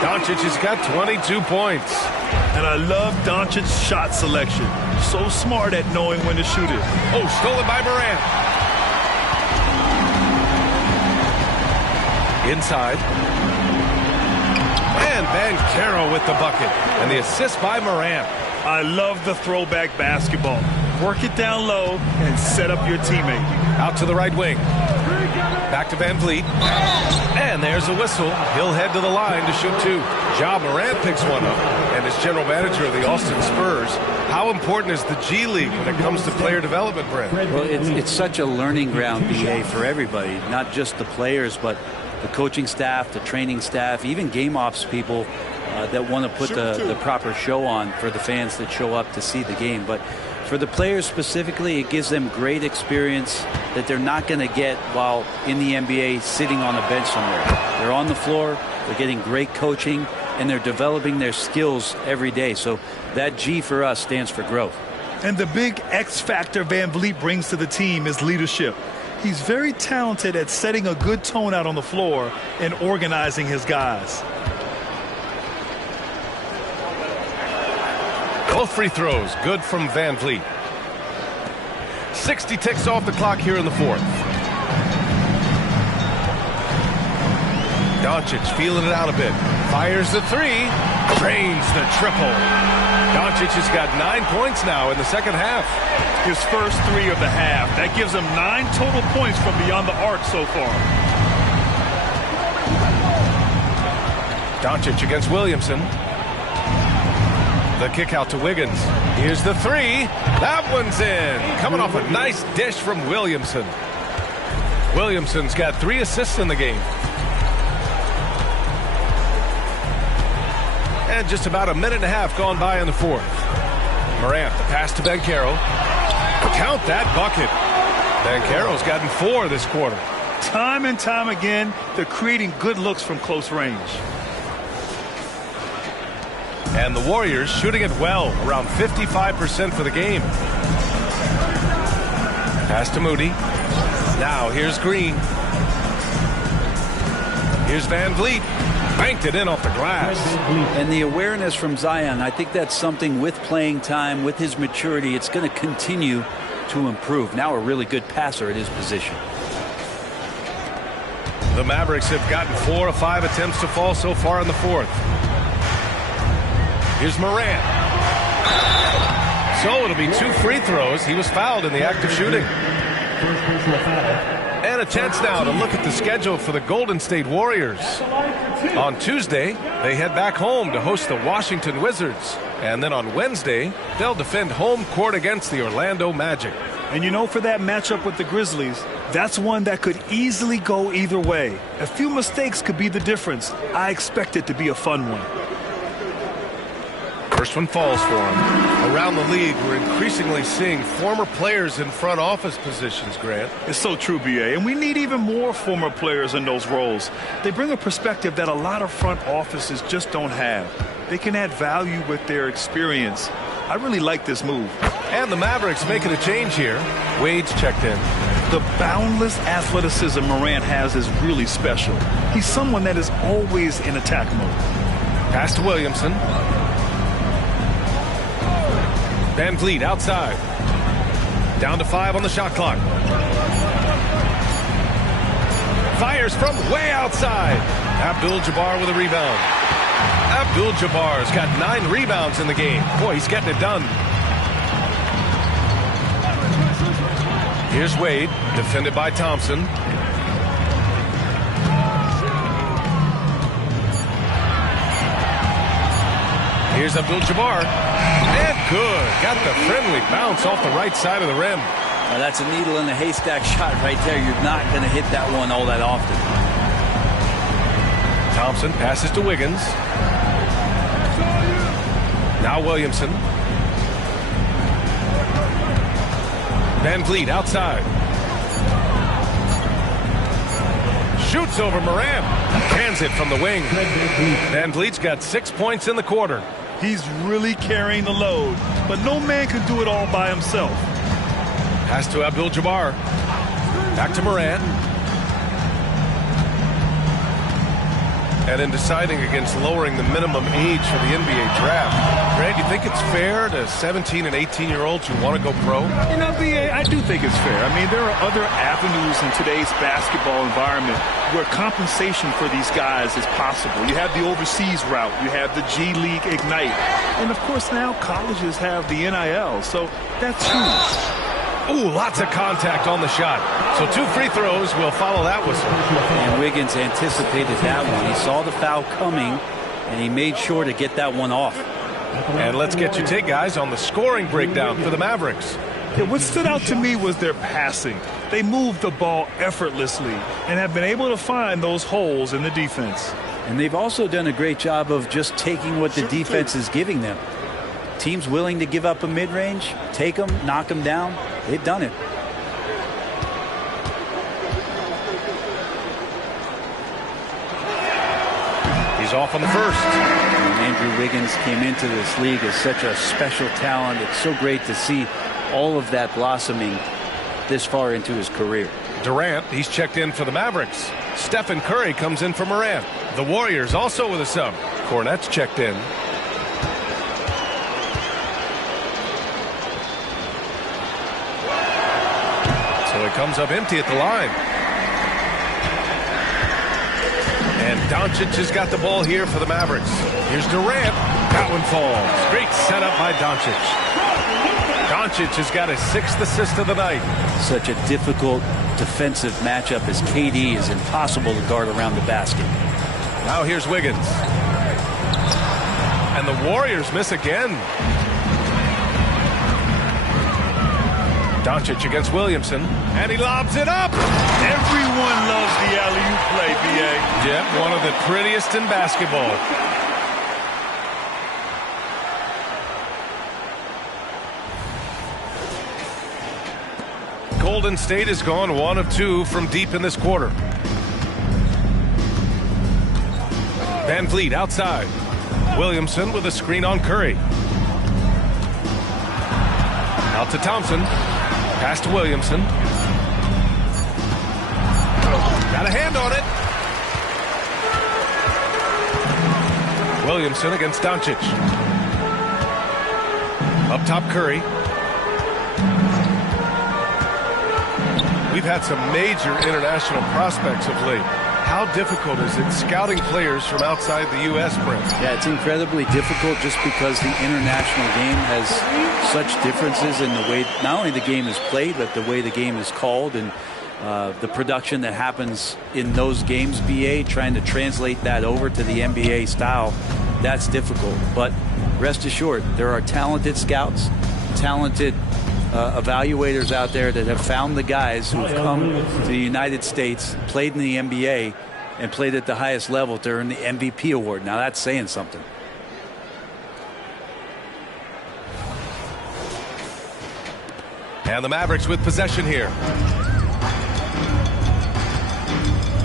Doncic has got 22 points. And I love Doncic's shot selection. So smart at knowing when to shoot it. Oh, stolen by Morant. Inside. And Banchero with the bucket. And the assist by Morant. I love the throwback basketball. Work it down low and set up your teammate. Out to the right wing. Back to VanVleet. And there's a whistle. He'll head to the line to shoot two. Ja Morant picks one up. And as general manager of the Austin Spurs, how important is the G League when it comes to player development, Brent? Well, it's such a learning ground, BA, for everybody, not just the players, but the coaching staff, the training staff, even game ops people that want to put the proper show on for the fans that show up to see the game. But for the players specifically, it gives them great experience that they're not going to get while in the NBA sitting on a bench somewhere. They're on the floor, they're getting great coaching, and they're developing their skills every day. So that G for us stands for growth. And the big X factor VanVleet brings to the team is leadership. He's very talented at setting a good tone out on the floor and organizing his guys. Both free throws good from VanVleet. 60 ticks off the clock here in the fourth. Doncic feeling it out a bit. Fires the three. Drains the triple. Doncic has got 9 points now in the second half. His first three of the half. That gives him 9 total points from beyond the arc so far. Doncic against Williamson. The kick out to Wiggins. Here's the three. That one's in. Coming off a nice dish from Williamson. Williamson's got 3 assists in the game. And just about a minute and a half gone by in the fourth. Morant, the pass to Banchero. Count that bucket. Banchero's gotten 4 this quarter. Time and time again, they're creating good looks from close range. And the Warriors shooting it well, around 55% for the game. Pass to Moody. Now here's Green. Here's VanVleet. Banked it in off the glass. And the awareness from Zion, I think that's something with playing time, with his maturity, it's going to continue to improve. Now a really good passer at his position. The Mavericks have gotten 4 of 5 attempts to fall so far in the fourth. Here's Morant. So it'll be 2 free throws. He was fouled in the act of shooting. And a chance now to look at the schedule for the Golden State Warriors. On Tuesday, they head back home to host the Washington Wizards. And then on Wednesday, they'll defend home court against the Orlando Magic. And you know, for that matchup with the Grizzlies, that's one that could easily go either way. A few mistakes could be the difference. I expect it to be a fun one. First one falls for him. Around the league, we're increasingly seeing former players in front office positions, Grant. It's so true, BA, and we need even more former players in those roles. They bring a perspective that a lot of front offices just don't have. They can add value with their experience. I really like this move. And the Mavericks making a change here. Wade's checked in. The boundless athleticism Morant has is really special. He's someone that is always in attack mode. Pass to Williamson. VanVleet outside. Down to 5 on the shot clock. Fires from way outside. Abdul-Jabbar with a rebound. Abdul-Jabbar's got 9 rebounds in the game. Boy, he's getting it done. Here's Wade, defended by Thompson. Here's Abdul-Jabbar. And good. Got the friendly bounce off the right side of the rim. Now that's a needle in a haystack shot right there. You're not going to hit that one all that often. Thompson passes to Wiggins. Now Williamson. VanVleet outside. Shoots over Morant. Hands it from the wing. VanVleet's got 6 points in the quarter. He's really carrying the load, but no man can do it all by himself. Pass to Abdul-Jabbar. Back to Morant. And in deciding against lowering the minimum age for the NBA draft, Grant, you think it's fair to 17 and 18-year-olds who want to go pro? You know, BA, I do think it's fair. I mean, there are other avenues in today's basketball environment where compensation for these guys is possible. You have the overseas route. You have the G League Ignite. And, of course, now colleges have the NIL. So that's huge. Ooh, lots of contact on the shot. So 2 free throws will follow that whistle. And Wiggins anticipated that one. He saw the foul coming, and he made sure to get that one off. And let's get your take, guys, on the scoring breakdown for the Mavericks. Yeah, what stood out to me was their passing. They moved the ball effortlessly and have been able to find those holes in the defense. And they've also done a great job of just taking what the defense is giving them. Teams willing to give up a mid-range, take them, knock them down. They've done it. He's off on the first. And Andrew Wiggins came into this league as such a special talent. It's so great to see all of that blossoming this far into his career. Durant, he's checked in for the Mavericks. Stephen Curry comes in for Morant. The Warriors also with a sub. Cornette's checked in. So he comes up empty at the line. And Doncic has got the ball here for the Mavericks. Here's Durant. That one falls. Great setup by Doncic. Doncic has got his 6th assist of the night. Such a difficult defensive matchup as KD is impossible to guard around the basket. Now here's Wiggins. And the Warriors miss again. Doncic against Williamson. And he lobs it up. Everyone loves the alley-oop play, BA. Yeah, one of the prettiest in basketball. Golden State has gone 1 of 2 from deep in this quarter. Van Vliet outside. Williamson with a screen on Curry. Out to Thompson. Pass to Williamson. Got a hand on it. Williamson against Doncic. Up top, Curry. We've had some major international prospects of late. How difficult is it scouting players from outside the U.S., Brent? Yeah, it's incredibly difficult just because the international game has such differences in the way not only the game is played, but the way the game is called and the production that happens in those games, BA, trying to translate that over to the NBA style, that's difficult. But rest assured, there are talented scouts, talented evaluators out there that have found the guys who've come to the United States, played in the NBA, and played at the highest level to earn the MVP award. Now that's saying something. And the Mavericks with possession here.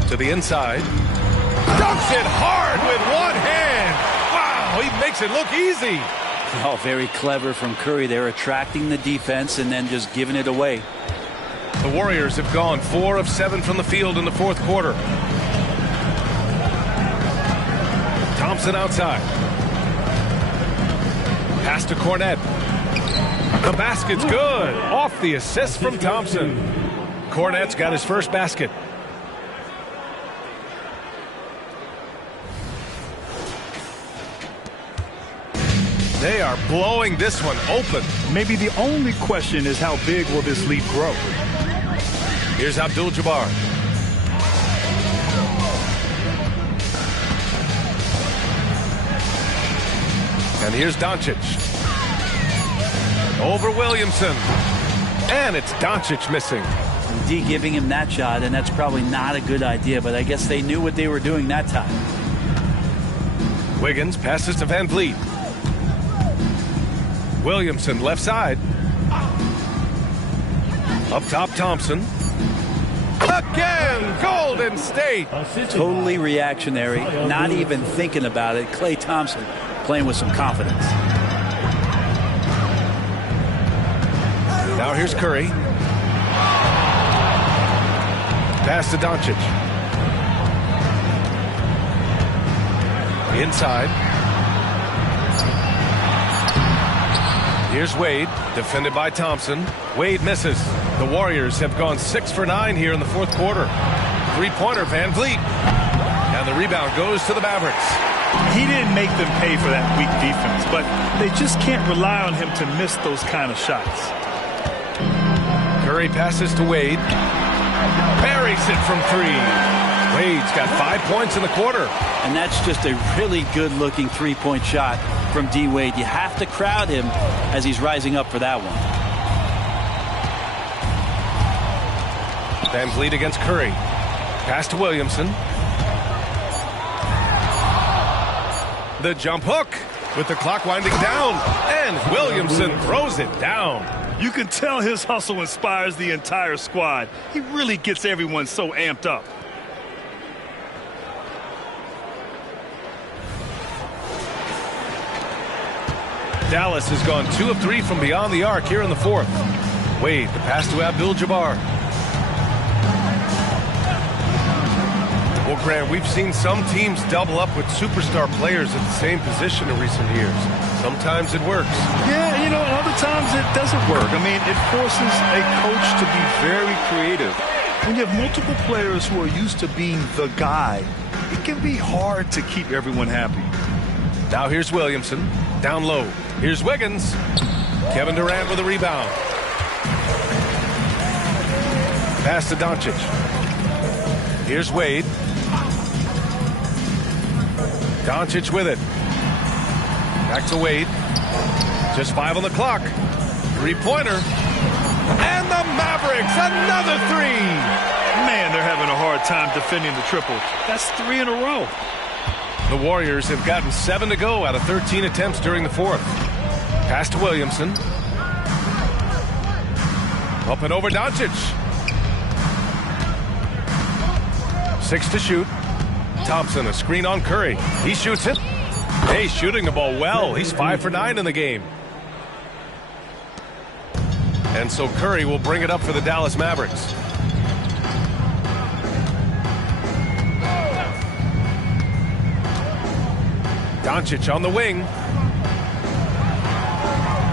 To the inside. Dunks it hard with one hand. Wow, he makes it look easy. Oh, very clever from Curry. They're attracting the defense and then just giving it away. The Warriors have gone 4 of 7 from the field in the 4th quarter. Thompson outside. Pass to Cornette. The basket's good. Off the assist from Thompson. Cornette's got his first basket. They are blowing this one open. Maybe the only question is how big will this lead grow? Here's Abdul-Jabbar. And here's Doncic. Over Williamson. And it's Doncic missing. D giving him that shot, and that's probably not a good idea, but I guess they knew what they were doing that time. Wiggins passes to Van Vliet. Williamson left side. Up top, Thompson. Again, Golden State. Totally reactionary, not even thinking about it. Klay Thompson playing with some confidence. Now here's Curry. Pass to Doncic. Inside. Here's Wade, defended by Thompson. Wade misses. The Warriors have gone 6 for 9 here in the fourth quarter. Three-pointer, Van Vliet. And the rebound goes to the Mavericks. He didn't make them pay for that weak defense, but they just can't rely on him to miss those kind of shots. Curry passes to Wade. Buries it from 3. Wade's got 5 points in the quarter. And that's just a really good-looking three-point shot from D. Wade. You have to crowd him as he's rising up for that one. Van Vliet against Curry. Pass to Williamson. The jump hook with the clock winding down. And Williamson throws it down. You can tell his hustle inspires the entire squad. He really gets everyone so amped up. Dallas has gone 2 of 3 from beyond the arc here in the fourth. Wade, the pass to Abdul-Jabbar. Well, Grant, we've seen some teams double up with superstar players at the same position in recent years. Sometimes it works. Yeah, you know, other times it doesn't work. I mean, it forces a coach to be very creative. When you have multiple players who are used to being the guy, it can be hard to keep everyone happy. Now here's Williamson. Down low. Here's Wiggins. Kevin Durant with a rebound. Pass to Doncic. Here's Wade. Doncic with it. Back to Wade. Just 5 on the clock. Three-pointer. And the Mavericks, another 3. Man, they're having a hard time defending the triple. That's 3 in a row. The Warriors have gotten 7 to go out of 13 attempts during the fourth. Pass to Williamson. Up and over Doncic. 6 to shoot. Thompson, a screen on Curry. He shoots it. Hey, shooting the ball well. He's 5 for 9 in the game. And so Curry will bring it up for the Dallas Mavericks. Doncic on the wing.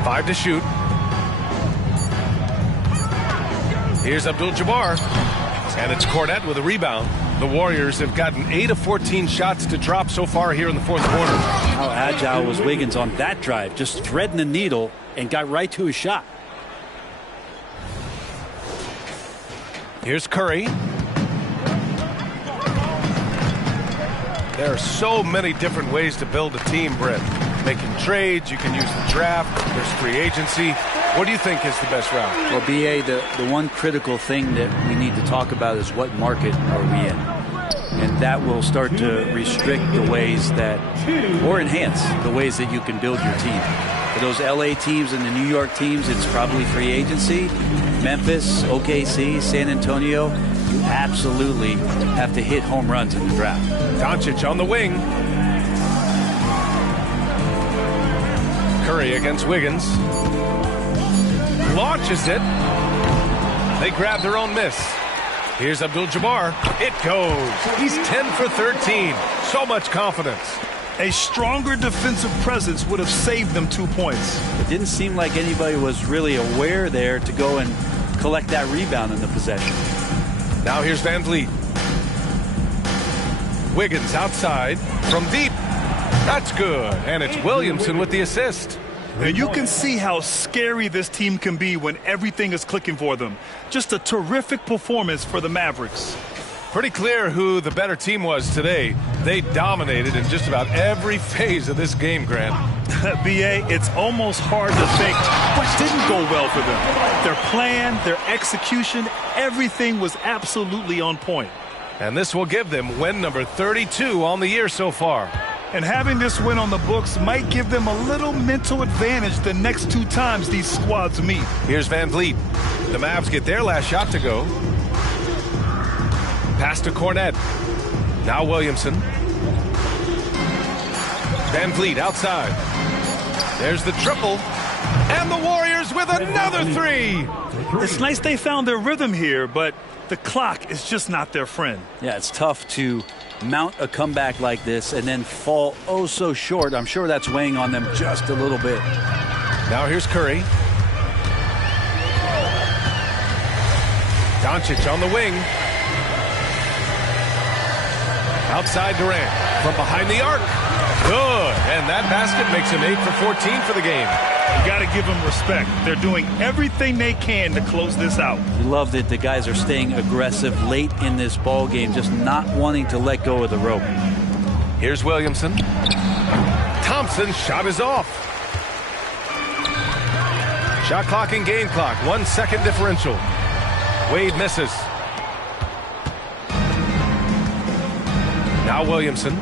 5 to shoot. Here's Abdul-Jabbar. And it's Cornette with a rebound. The Warriors have gotten 8 of 14 shots to drop so far here in the fourth quarter. How agile was Wiggins on that drive? Just threading the needle and got right to his shot. Here's Curry. There are so many different ways to build a team, Brett. Making trades, you can use the draft, there's free agency. What do you think is the best route? Well, B.A., the one critical thing that we need to talk about is what market are we in? And that will start to restrict the ways that, or enhance the ways that you can build your team. For those L.A. teams and the New York teams, it's probably free agency. Memphis, OKC, San Antonio, you absolutely have to hit home runs in the draft. Doncic on the wing. Curry against Wiggins. Launches it. They grab their own miss. Here's Abdul-Jabbar. It goes. He's 10 for 13. So much confidence. A stronger defensive presence would have saved them 2 points. It didn't seem like anybody was really aware there to go and collect that rebound in the possession. Now here's Van Vliet. Wiggins outside from deep. That's good. And it's Williamson with the assist. And you can see how scary this team can be when everything is clicking for them. Just a terrific performance for the Mavericks. Pretty clear who the better team was today. They dominated in just about every phase of this game, Grant. B.A., it's almost hard to think what didn't go well for them. Their plan, their execution, everything was absolutely on point. And this will give them win number 32 on the year so far. And having this win on the books might give them a little mental advantage the next 2 times these squads meet. Here's Van Vliet. The Mavs get their last shot to go. Pass to Cornette. Now Williamson. Van Vliet outside. There's the triple. And the Warriors with another 3. It's nice they found their rhythm here, but the clock is just not their friend. Yeah, it's tough to mount a comeback like this and then fall oh so short. I'm sure that's weighing on them just a little bit. Now here's Curry. Doncic on the wing. Outside Durant. From behind the arc. Good. And that basket makes him 8 for 14 for the game. You got to give them respect. They're doing everything they can to close this out. You love that the guys are staying aggressive late in this ball game, just not wanting to let go of the rope. Here's Williamson. Thompson's shot is off. Shot clock and game clock. 1 second differential. Wade misses. Now Williamson.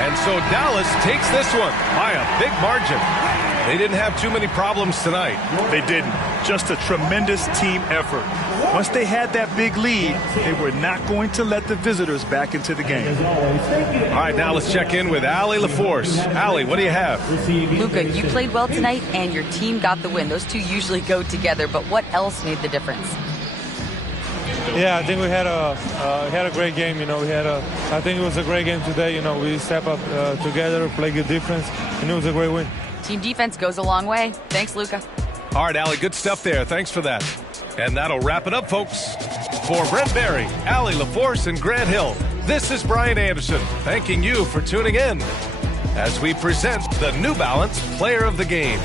And so Dallas takes this one by a big margin. They didn't have too many problems tonight. They didn't. Just a tremendous team effort. Once they had that big lead, they were not going to let the visitors back into the game. All right, now let's check in with Allie LaForce. Allie, what do you have? Luka, you played well tonight, and your team got the win. Those two usually go together, but what else made the difference? Yeah, I think we had a great game. I think it was a great game today. We step up together, play good defense, and it was a great win. Team defense goes a long way. Thanks, Luka. All right, Allie, good stuff there. Thanks for that. And that'll wrap it up, folks. For Brent Barry, Allie LaForce, and Grant Hill, this is Brian Anderson thanking you for tuning in as we present the New Balance Player of the Game.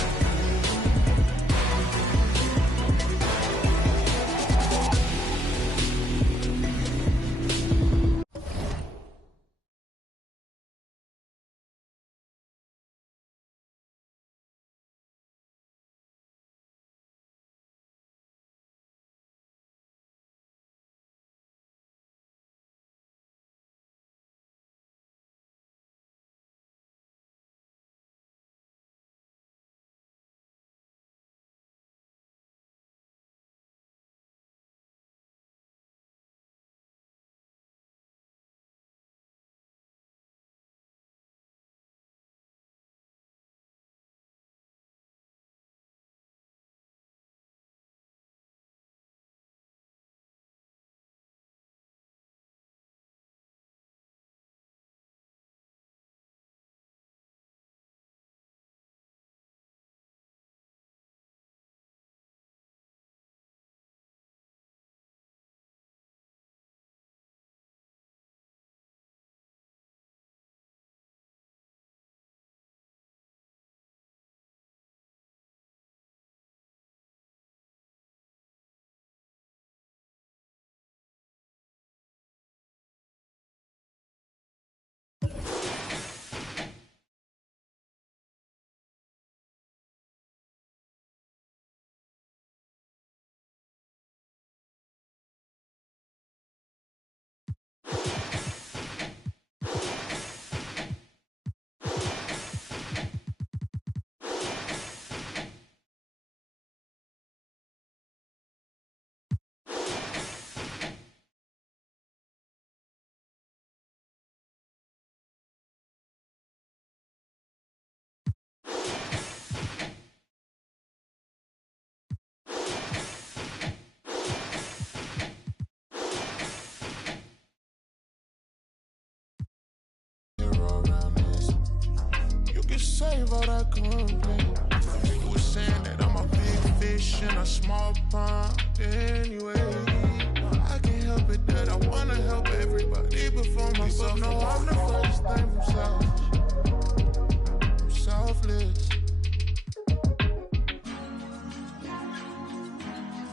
Save all that content. People were saying that I'm a big fish in a small pond. Anyway, I can't help it that I wanna help everybody before myself. No, I'm the first thing from selfish. I'm selfless.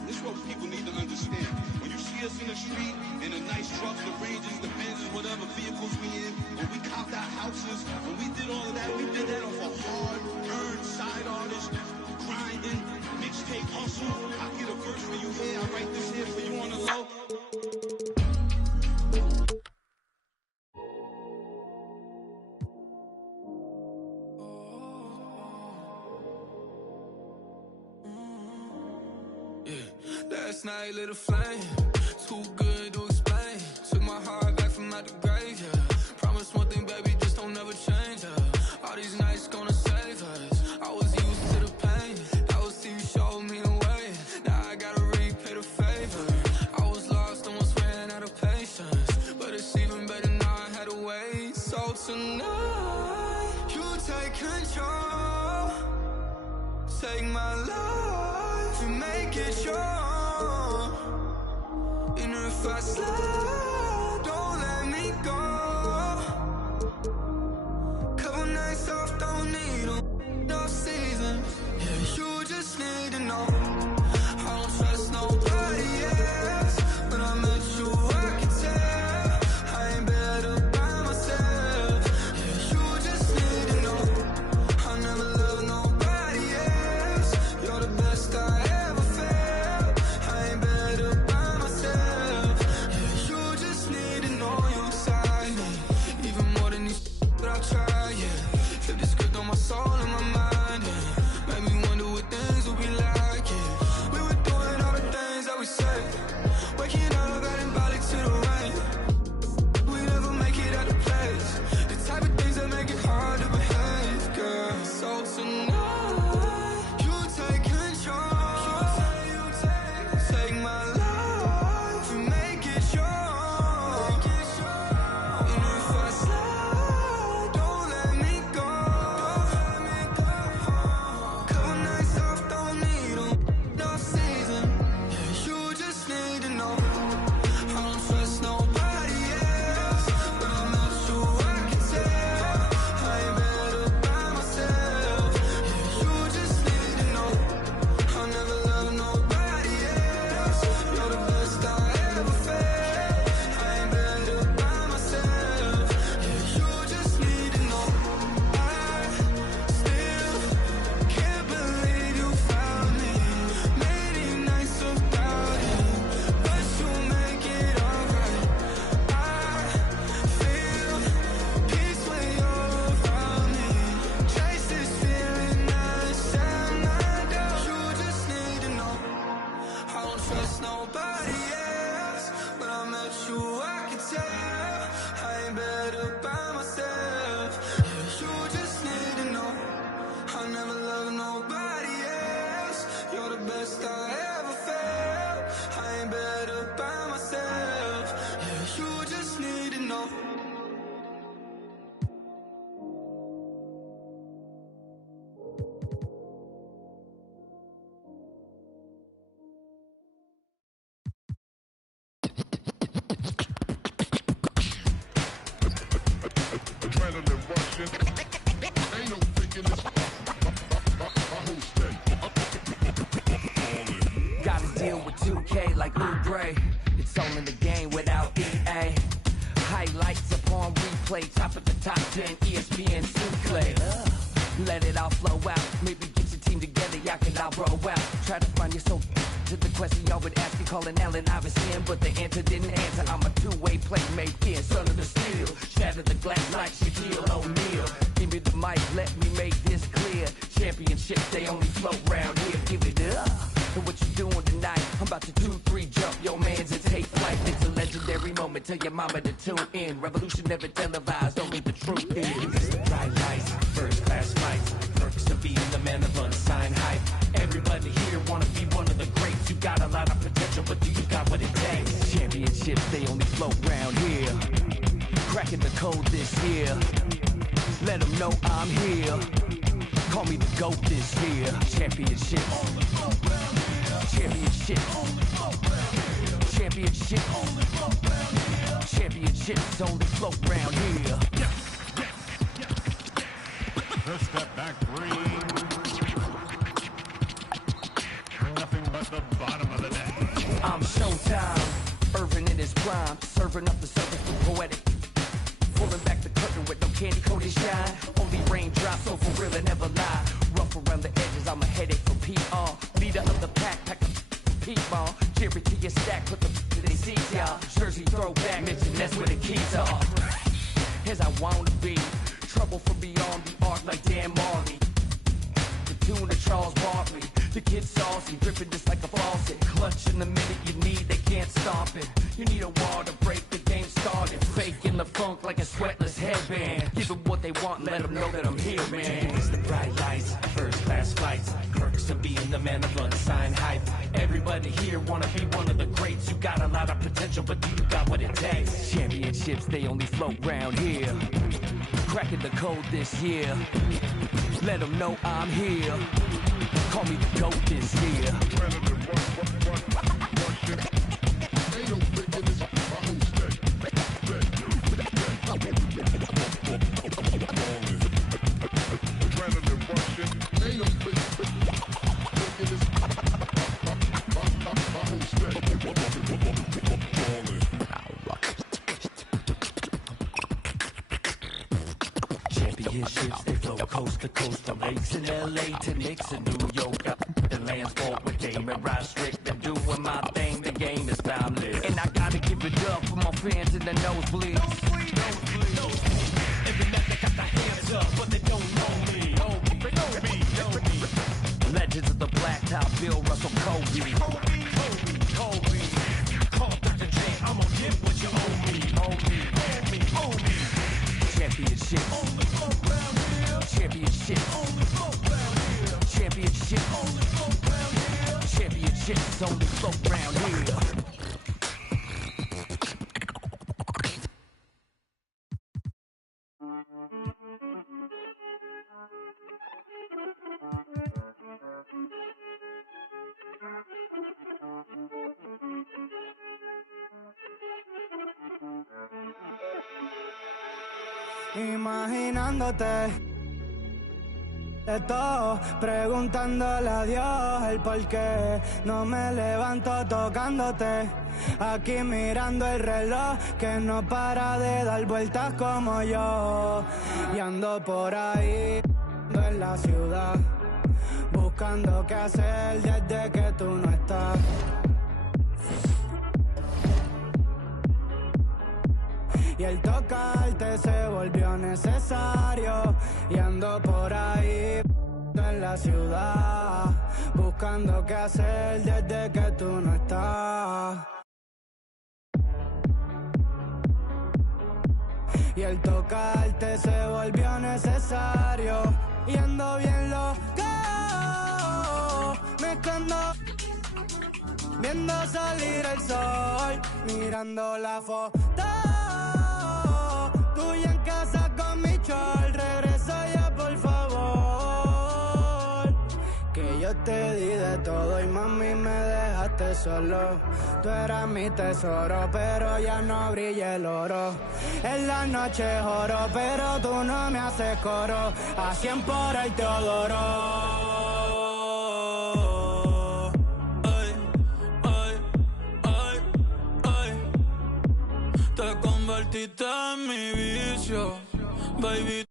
This is what people need to understand. When you see us in the street, in the nice trucks, the Rangers, the Benzes, whatever vehicles we in, when we copped our houses, when we did all of that, we did that off a hard-earned side artist, grinding, mixtape hustle. I get a verse for you here, I write this here for you on the low. Last night lit a flame, too good to explain. Took my heart back from out the grave, yeah. Promise one thing, baby, just don't ever change, yeah. All these nights gonna save us. I was used to the pain. make it yours. And if I slide, don't let me go. Couple nights off, don't need them. No seasons. Yeah, you just need to know. I don't trust nobody else. When I met you, I could tell I ain't better by myself. Yeah, you just need to know. I never loved nobody else. You're the best I ever felt. I ain't better by myself. Yeah, you just need to know you beside me. Even more than these that I try, yeah. Flip the script on my soul and my mind, yeah. Made me wonder what things would be like, yeah. We were doing all the things that we say. Waking up, adding body to the rain. We never make it out of place. The type of things that make it hard to behave, girl. So tonight, you take control. Take my life and make it yours. And if I slide, don't let me go. Couple nights off, don't need them. No season. Yeah, you just need to know. I don't trust nobody else. When I met you, I can tell I ain't better by myself. Yeah, you just need to know. I never loved nobody else. You're the best I ever felt. I ain't better by myself. Yeah, you just need to know. I still can't believe you found me. Many nights without you, but you make it alright. I feel peace when you're around me. Chase this feeling outside my door. You just need to know. I don't trust nobody else. When I met you, I could tell I ain't better by myself. Yeah, you just need to know. I never loved nobody else. You're the best I ever felt. I ain't better by myself. Yeah, you just need to know. Adrenaline rushing. Ain't no faking this. Gotta deal with 2K like Oubre. It's all in the game without EA. Highlights upon replay, top of the top 10, ESPN Sinclair. Let it all flow out. Maybe get your team together, y'all can all roll out. Try to find your soul to the question y'all would ask me, calling Allen Iverson, but the answer didn't answer. I'm a two-way playmaker, son of the steel. Shatter the glass like Shaquille O'Neal. Give me the mic, let me make this clear. Championships, they only float round here. Give it up. So what you doing tonight? I'm about to 2-3 jump your mans and take flight. It's a legendary moment. Tell your mama to tune in. Revolution never televised. Only the truth is. It's the bright lights, first class flights. Perks of being the man of unsigned hype. Everybody here wanna be one of the greats. You got a lot of potential, but do you got what it takes? Championships, they only float round here. Cracking the code this year. Let them know I'm here. Call me the GOAT this year. Championships. Championships. Championships. Championships only float round here. The step back three. Nothing but the bottom of the net. I'm Showtime. Irvin in his prime. Serving up the surface with poetic. Pulling back the curtain with no candy coated shine. Only raindrops, so for real and never lie. Rough around the edges, I'm a headache for PR. Leader of the pack, pack a P-ball. Jerry to your stack, put the to they see y'all. Jersey throwback, mention that's where the keys are. As I wanna be, trouble from beyond the arc like Dan Marley. The tune of Charles Barkley. The kid saucy, dripping just like a faucet. Clutching the minute you need, they can't stop it. You need a wall to break the game started. Faking the funk like a sweatless headband. Give them what they want, let them know that I'm here, man. It's the bright lights, first class flights. Perks of being the man of unsigned hype. Everybody here wanna be one of the greats. You got a lot of potential, but do you got what it takes? Championships, they only float round here. Cracking the code this year. Let them know I'm here. Call me the GOAT this year. Champion ships, they flow coast to coast from lakes in LA to Knicks in New York. The lands fought with Damon Roderick. Been doing my thing, the game is timeless. And I gotta give it up for my fans in the nosebleeds. Every night they got their hands up, but they don't know me. They know me. Legends of the blacktop, Bill Russell, Kobe. Kobe. Call Dr. J, I'm gonna get what you owe me. Championship. Championship. Championship. Championships only float round here. Imaginándote de todo, preguntándole a Dios el por qué no me levanto tocándote. Aquí mirando el reloj que no para de dar vueltas como yo. Y ando por ahí en la ciudad, buscando qué hacer desde que tú no estás. Y el tocarte se volvió necesario. Y ando por ahí en la ciudad, buscando qué hacer desde que tú no estás. Y el tocarte se volvió necesario. Y ando bien loco, mezclando, viendo salir el sol, mirando la foto tuya en casa con mi chol. Regresa ya por favor, que yo te di de todo y mami me dejaste solo. Tú eras mi tesoro, pero ya no brilla el oro. En la noche oro, pero tú no me haces coro. A 100 por el Teodoro. Convertiste en mi vicio, baby.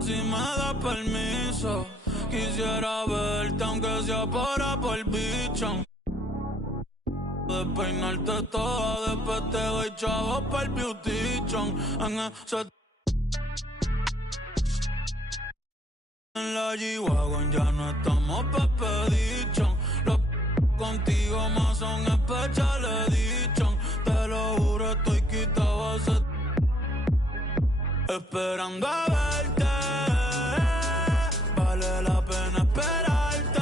Si me das permiso, quisiera verte aunque sea por bicho. Despeinarte toda, después te doy chavos para el beautition. En la G-Wagon ya no estamos pepedichon. Los contigo más son especial edition. Te lo juro, estoy quitado hace esperando a verte. Vale la pena esperarte.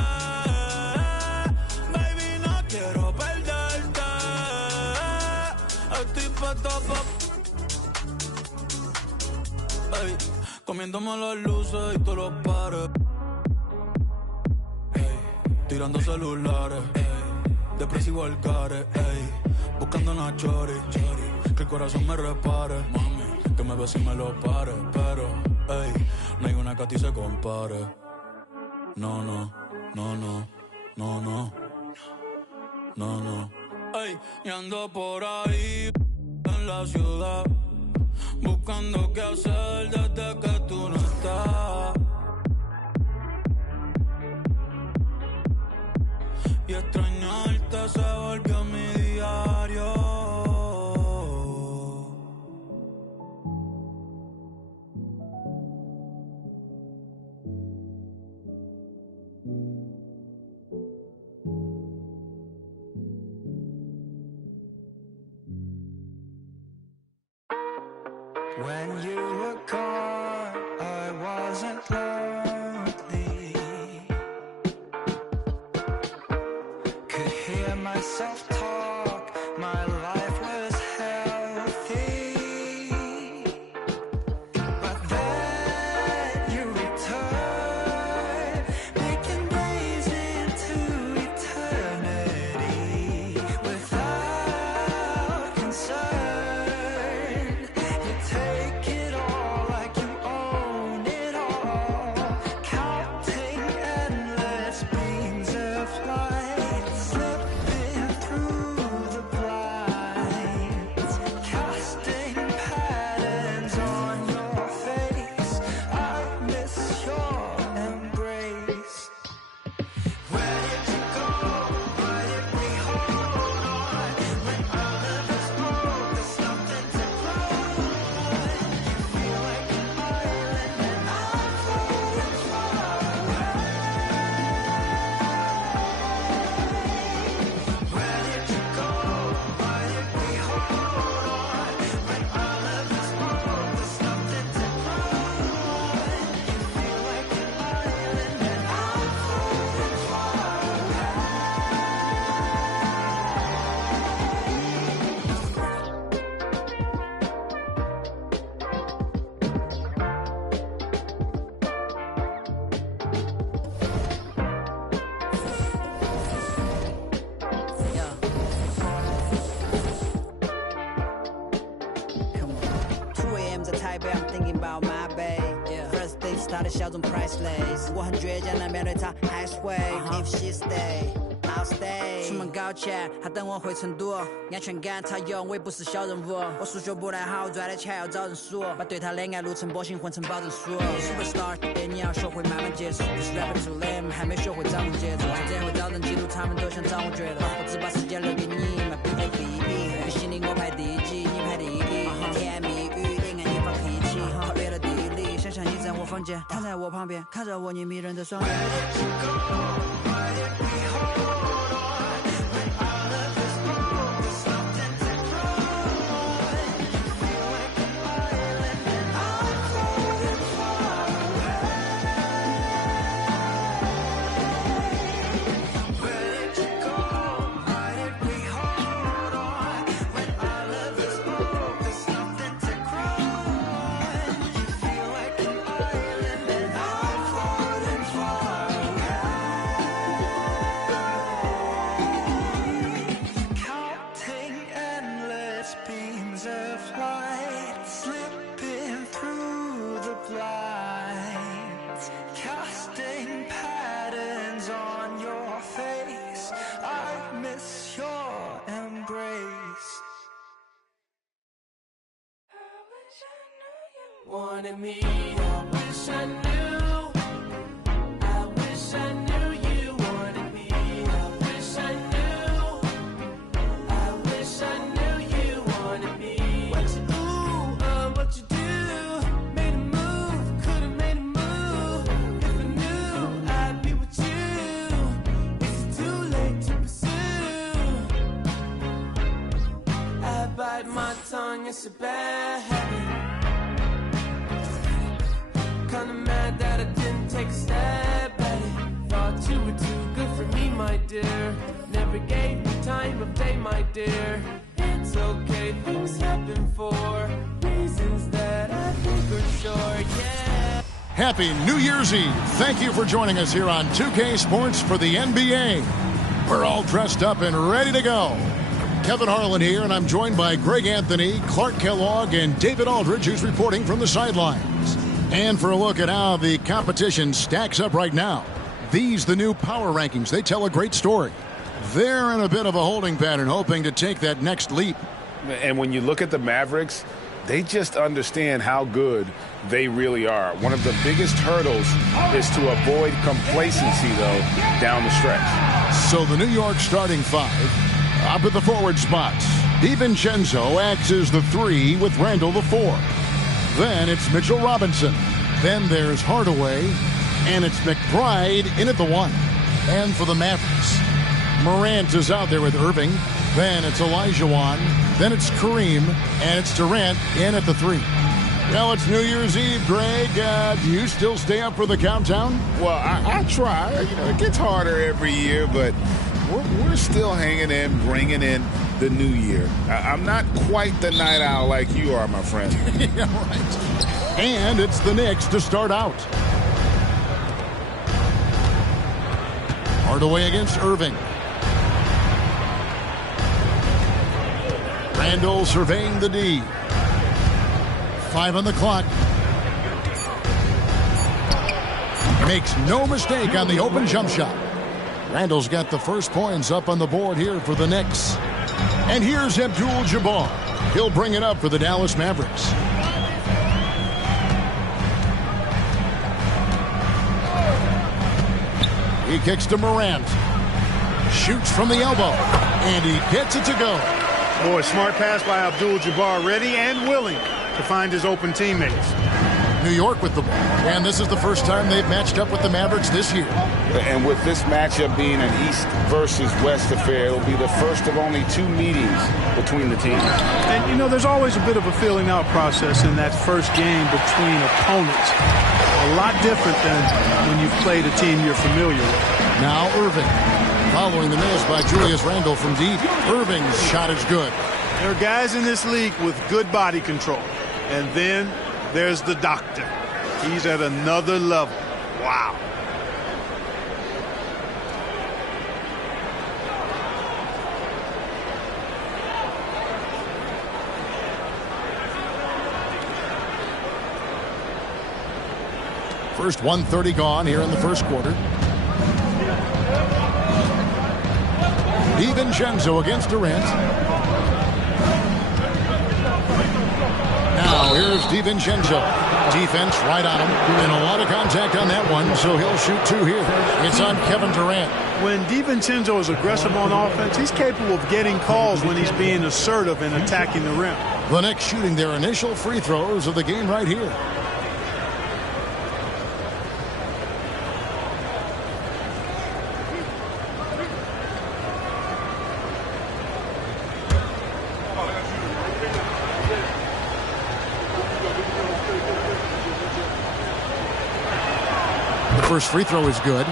Baby, no quiero perderte. Estoy puesto ey, comiéndome las luces y todos los pares. Ey, tirando celulares. Ey, depresivo al care. Ey, buscando una chori, que el corazón me repare. Mami, que me ves y me lo pare. Pero, ey, no hay una que a ti se compare. No, no, no, no, no, no. No, no. Ey, y ando por ahí en la ciudad, buscando qué hacer desde que tú no estás. Y extrañarte se volvió mi diario. When you were gone, I wasn't lonely. Could hear myself talk, my life was healthy. But then you returned, making days into eternity without concern. Take it all like you own it all, counting endless beams of light, slipping through the blind. about my babe。First date start 的小众 priceless， 我很倔强的面对她还是会。If she stay。I'll stay。出门搞钱，他等我回成都，安全感他有，我也不是小人物。我数学不太好，赚的钱要找人数，把对他的爱路程波形混成保证书。Superstar， 对你要学会慢慢接受，就是 rapper too lame， 还没学会掌控节奏，这样会造成嫉妒，他们都想掌握角落。我只把时间留给你，My baby，你心里我排第几，你排第一，甜言蜜语，恋爱你发脾气，考虑了地理，想象你在我房间，躺在我旁边，看着我你迷人的双眼。Wanted me, I wish I knew. I wish I knew you wanted me. I wish I knew. I wish I knew you wanted me. What you do, what you do? Made a move, could've made a move. If I knew, I'd be with you. Is it too late to pursue? I bite my tongue, it's a bad habit. Kinda mad that I didn't take a stab at it. Thought you were too good for me, my dear. Never gave me time of day, my dear. It's okay, things happen for reasons that I think are sure, yeah. Happy New Year's Eve. Thank you for joining us here on 2K Sports for the NBA. We're all dressed up and ready to go. Kevin Harlan here, and I'm joined by Greg Anthony, Clark Kellogg, and David Aldridge, who's reporting from the sidelines. And for a look at how the competition stacks up right now, these the new power rankings. They tell a great story. They're in a bit of a holding pattern, hoping to take that next leap. And when you look at the Mavericks, they just understand how good they really are. One of the biggest hurdles is to avoid complacency, though, down the stretch. So the New York starting five, up at the forward spots. DiVincenzo acts as the 3 with Randall the 4. Then it's Mitchell Robinson. Then there's Hardaway. And it's McBride in at the 1. And for the Mavericks, Morant is out there with Irving. Then it's Olajuwon. Then it's Kareem. And it's Durant in at the 3. Well, it's New Year's Eve, Greg. Do you still stay up for the countdown? Well, I try. You know, it gets harder every year, but we're still hanging in, bringing in the new year. I'm not quite the night owl like you are, my friend. Yeah, right. And it's the Knicks to start out. Hardaway against Irving. Randall surveying the D. 5 on the clock. Makes no mistake on the open jump shot. Randall's got the first points up on the board here for the Knicks. And here's Abdul-Jabbar. He'll bring it up for the Dallas Mavericks. He kicks to Morant. Shoots from the elbow. And he gets it to go. Boy, smart pass by Abdul-Jabbar. Ready and willing to find his open teammates. New York with the ball. And this is the first time they've matched up with the Mavericks this year. And with this matchup being an East versus West affair, it'll be the first of only 2 meetings between the teams. And, you know, there's always a bit of a filling out process in that first game between opponents. A lot different than when you've played a team you're familiar with. Now Irving. Following the miss by Julius Randle from deep. Irving's shot is good. There are guys in this league with good body control. And then there's the doctor. He's at another level. Wow. First 1:30 gone here in the first quarter. DiVincenzo against Durant. Now here's DiVincenzo. Defense right on him. And a lot of contact on that one, so he'll shoot 2 here. It's on Kevin Durant. When DiVincenzo is aggressive on offense, he's capable of getting calls when he's being assertive and attacking the rim. The Knicks shooting their initial free throws of the game right here. First free throw is good.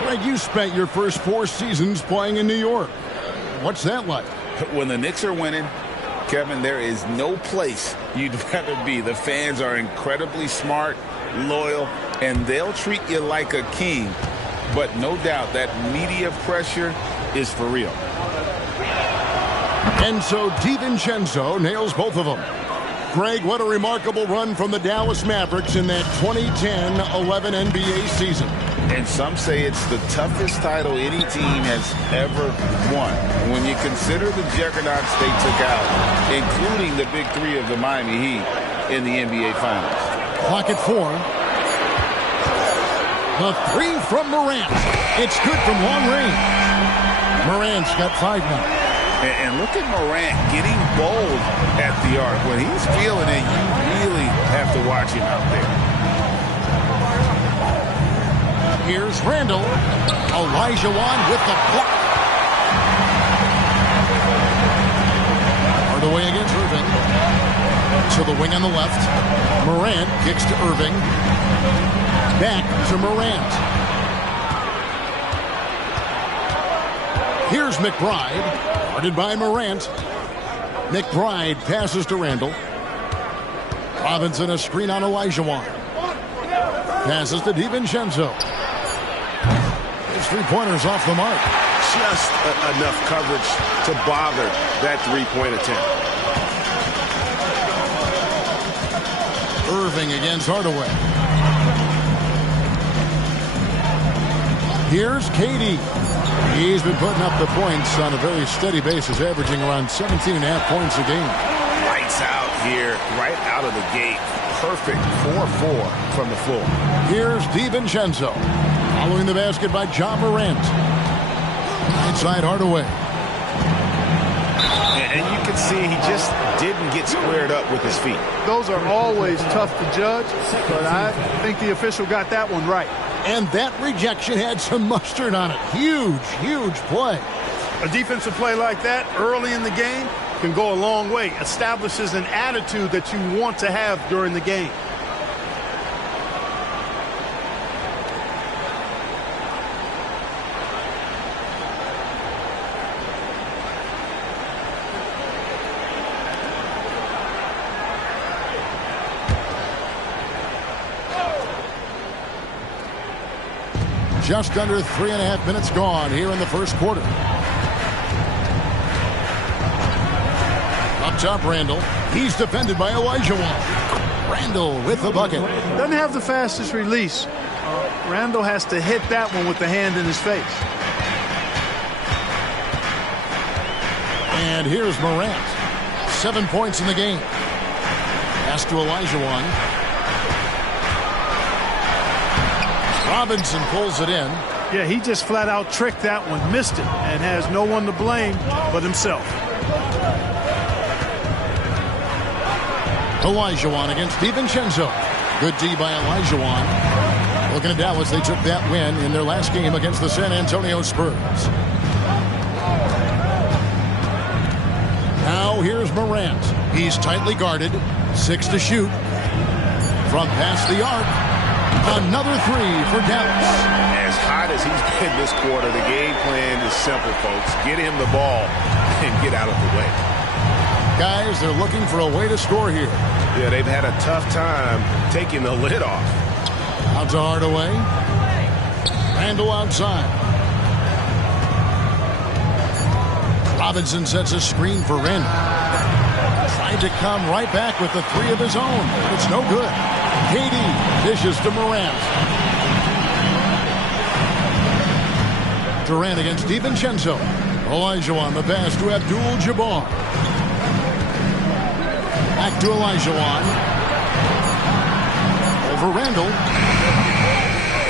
Greg, you spent your first 4 seasons playing in New York. What's that like? When the Knicks are winning, Kevin, there is no place you'd rather be. The fans are incredibly smart, loyal, and they'll treat you like a king. But no doubt that media pressure is for real. And so DiVincenzo nails both of them. Greg, what a remarkable run from the Dallas Mavericks in that 2010-11 NBA season. And some say it's the toughest title any team has ever won. When you consider the juggernauts they took out, including the big 3 of the Miami Heat in the NBA Finals. Clock at 4. The 3 from Morant. It's good from long range. Morant's got 5 now. And look at Morant getting bold at the arc. When he's feeling it, you really have to watch him out there. Here's Randall. Olajuwon with the block. Hardaway against Irving. To the wing on the left. Morant kicks to Irving. Back to Morant. Here's McBride. Guarded by Morant. McBride passes to Randall. Robinson a screen on Olajuwon. Passes to DiVincenzo. His 3-pointers off the mark. Just enough coverage to bother that 3-point attempt. Irving against Hardaway. Here's KD. He's been putting up the points on a very steady basis, averaging around 17.5 points a game. Lights out here, right out of the gate. Perfect 4-4 from the floor. Here's DiVincenzo. Following the basket by Ja Morant. Inside Hardaway. And you can see he just didn't get squared up with his feet. Those are always tough to judge, but I think the official got that one right. And that rejection had some mustard on it. Huge, huge play. A defensive play like that early in the game can go a long way. Establishes an attitude that you want to have during the game. Just under 3.5 minutes gone here in the first quarter. Up top, Randall. He's defended by Olajuwon. Randall with the bucket. Doesn't have the fastest release. Randall has to hit that one with the hand in his face. And here's Morant. 7 points in the game. Pass to Olajuwon. Robinson pulls it in. Yeah, he just flat out tricked that one, missed it, and has no one to blame but himself. Olajuwon against DiVincenzo. Good D by Olajuwon. Looking at Dallas, they took that win in their last game against the San Antonio Spurs. Now here's Morant. He's tightly guarded. 6 to shoot. From past the arc. Another 3 for Dallas. As hot as he's been this quarter, the game plan is simple, folks. Get him the ball and get out of the way. Guys, they're looking for a way to score here. Yeah, they've had a tough time taking the lid off. Out to Hardaway. Randall outside. Robinson sets a screen for Randall. Tried to come right back with the 3 of his own. It's no good. KD dishes to Morant. Durant against DiVincenzo. Olajuwon the pass to Abdul-Jabbar. Back to Olajuwon. Over Randall.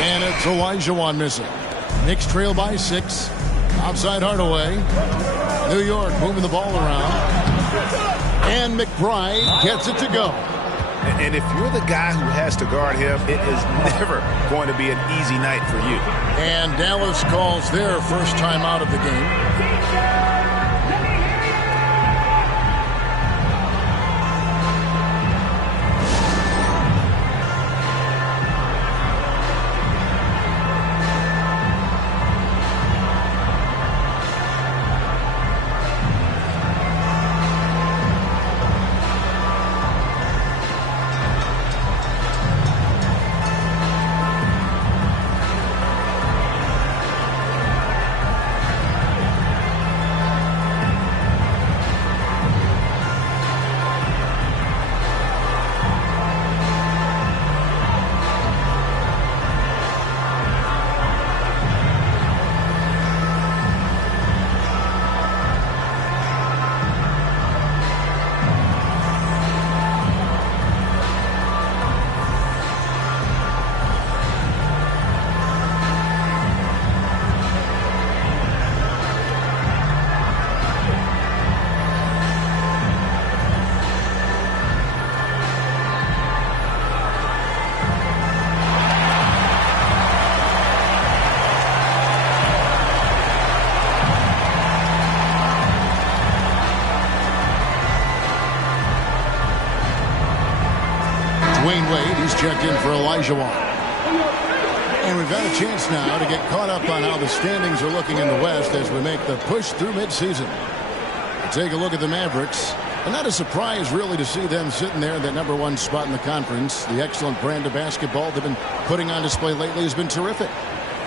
And it's Olajuwon missing. Knicks trail by 6. Outside Hardaway. New York moving the ball around. And McBride gets it to go. And if you're the guy who has to guard him, it is never going to be an easy night for you. And Dallas calls their first time out of the game. Dwayne Wade, he's checked in for Olajuwon. And we've got a chance now to get caught up on how the standings are looking in the West as we make the push through midseason. Take a look at the Mavericks. And not a surprise, really, to see them sitting there in that #1 spot in the conference. The excellent brand of basketball they've been putting on display lately has been terrific.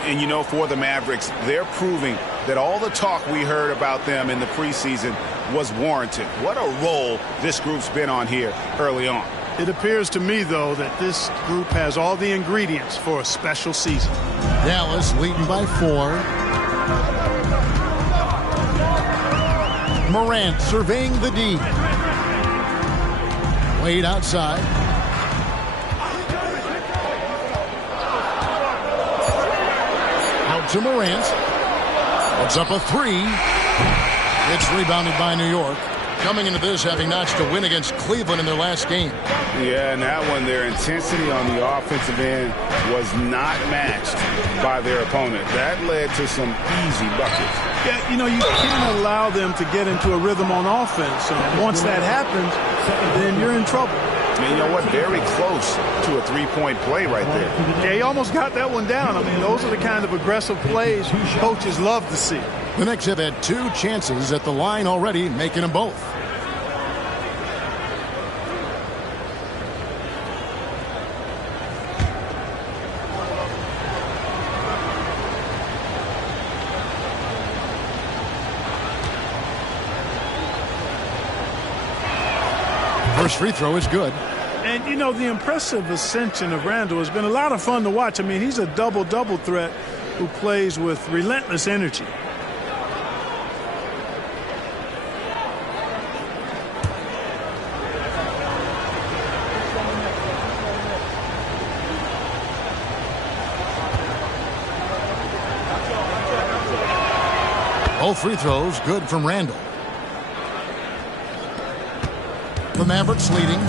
And, you know, for the Mavericks, they're proving that all the talk we heard about them in the preseason was warranted. What a role this group's been on here early on. It appears to me, though, that this group has all the ingredients for a special season. Dallas leading by 4. Morant surveying the D. Wade outside. Out to Morant. Puts up a 3. It's rebounded by New York. Coming into this, having notched a win against Cleveland in their last game. Yeah, and that one, their intensity on the offensive end was not matched by their opponent. That led to some easy buckets. Yeah, you know, you can't allow them to get into a rhythm on offense. And once that happens, then you're in trouble. And you know what? Very close to a three-point play right there. Yeah, he almost got that one down. I mean, those are the kind of aggressive plays coaches love to see. The Knicks have had 2 chances at the line already, making them both. First free throw is good. And, you know, the impressive ascension of Randall has been a lot of fun to watch. I mean, he's a double-double threat who plays with relentless energy. Both free throws good from Randall. The Mavericks leading.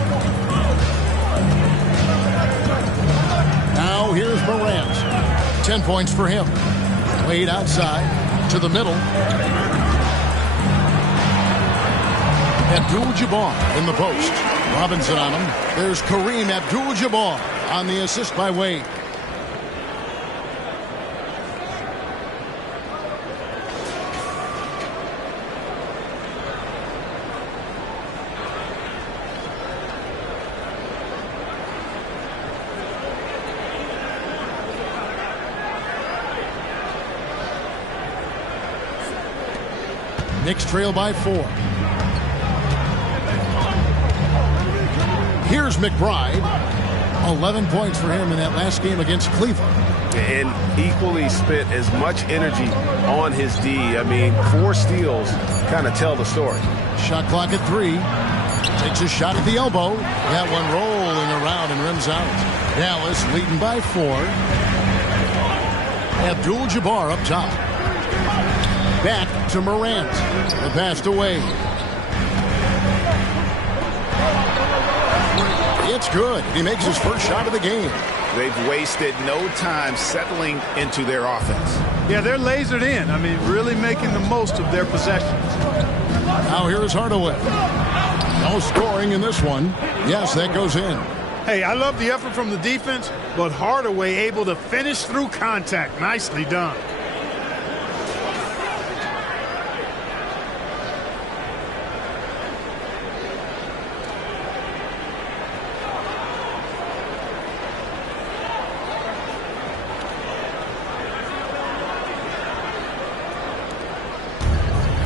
Now here's Morant. 10 points for him. Wade outside to the middle. Abdul-Jabbar in the post. Robinson on him. There's Kareem Abdul-Jabbar on the assist by Wade. Knicks trail by 4. Here's McBride. 11 points for him in that last game against Cleveland. And equally spent as much energy on his D. I mean, 4 steals kind of tell the story. Shot clock at 3. Takes a shot at the elbow. That one rolling around and rims out. Dallas leading by 4. Abdul-Jabbar up top. Back to Morant. The pass away. It's good. He makes his first shot of the game. They've wasted no time settling into their offense. Yeah, they're lasered in. I mean, really making the most of their possessions. Now here is Hardaway. No scoring in this one. Yes, that goes in. Hey, I love the effort from the defense, but Hardaway able to finish through contact. Nicely done.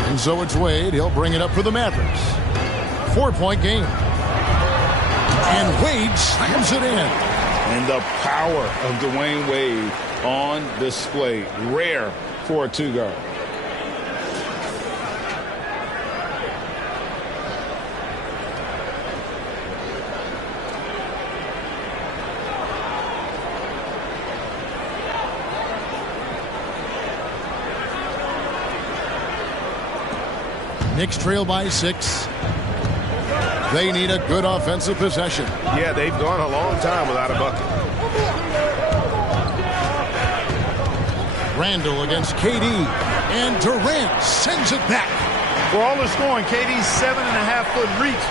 And so it's Wade. He'll bring it up for the Mavericks. 4-point game. And Wade slams it in. And the power of Dwayne Wade on display. Rare for a 2-guard. Knicks trail by 6. They need a good offensive possession. Yeah, they've gone a long time without a bucket. Randall against KD. And Durant sends it back. For all the scoring, KD's 7.5-foot reach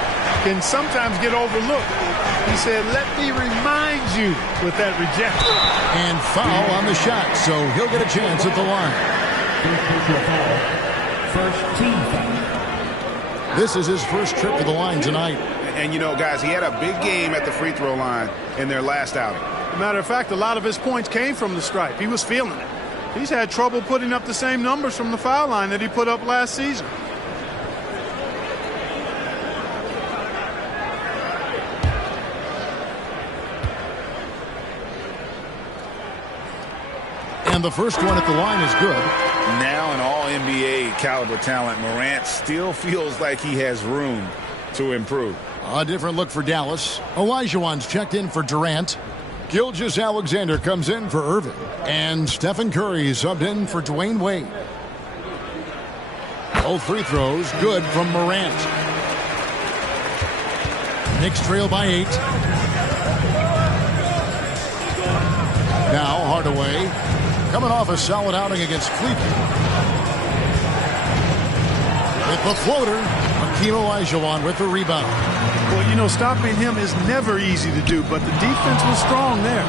can sometimes get overlooked. He said, let me remind you with that rejection. And foul on the shot, so he'll get a chance at the line. First team foul. This is his first trip to the line tonight. And, you know, guys, he had a big game at the free throw line in their last outing. Matter of fact, a lot of his points came from the stripe. He was feeling it. He's had trouble putting up the same numbers from the foul line that he put up last season. And the first one at the line is good. Now an all-NBA caliber talent, Morant still feels like he has room to improve. A different look for Dallas. Olajuwon's checked in for Durant. Gilgeous-Alexander comes in for Irving. And Stephen Curry subbed in for Dwayne Wade. Both free throws good from Morant. Knicks trail by 8. Now Hardaway coming off a solid outing against Cleveland. With the floater, Hakeem Olajuwon with the rebound. Well, you know, stopping him is never easy to do, but the defense was strong there.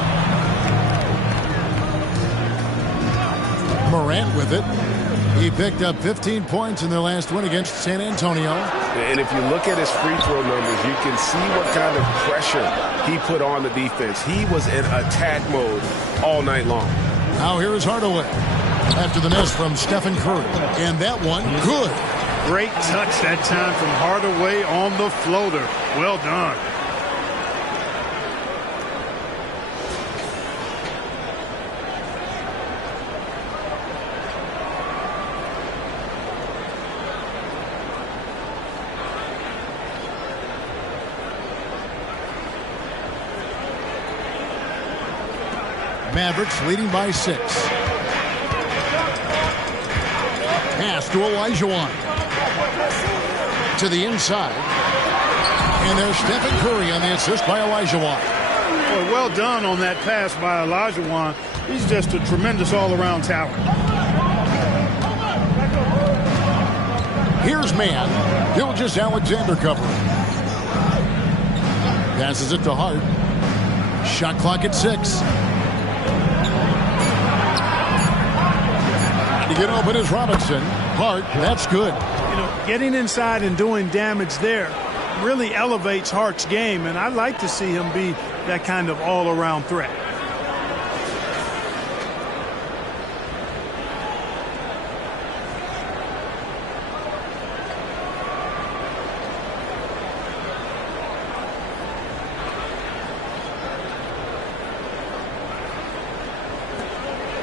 Morant with it. He picked up 15 points in their last win against San Antonio. And if you look at his free throw numbers, you can see what kind of pressure he put on the defense. He was in attack mode all night long. Now here is Hardaway. After the miss from Stephen Curry. And that one, good. Great touch that time from Hardaway on the floater. Well done. Mavericks leading by 6. Pass to Olajuwon. To the inside. And there's Stephen Curry on the assist by Olajuwon. Boy, well done on that pass by Olajuwon. He's just a tremendous all-around talent. Here's man. Gilgeous-Alexander covering. Passes it to Hart. Shot clock at 6. To get open is Robinson. Hart, that's good. You know, getting inside and doing damage there really elevates Hart's game, and I like to see him be that kind of all-around threat.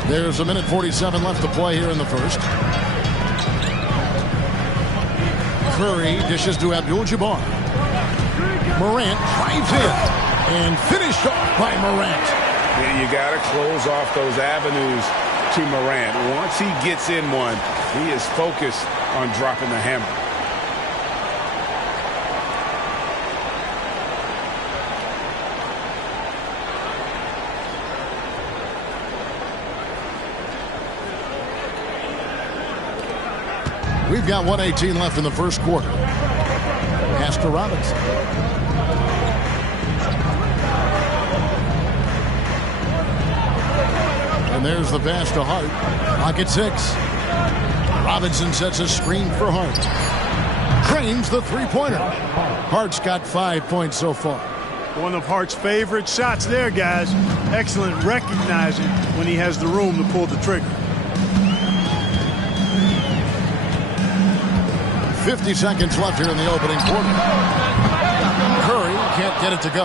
There's a minute 47 left to play here in the first. Curry dishes to Abdul-Jabbar. Morant drives in and finished off by Morant. Yeah, you got to close off those avenues to Morant. Once he gets in one, he is focused on dropping the hammer. We've got 1:18 left in the first quarter. Pass to Robinson. And there's the pass to Hart. Pocket 6. Robinson sets a screen for Hart. Drains the three-pointer. Hart's got 5 points so far. One of Hart's favorite shots there, guys. Excellent recognizing when he has the room to pull the trigger. 50 seconds left here in the opening quarter. Curry can't get it to go.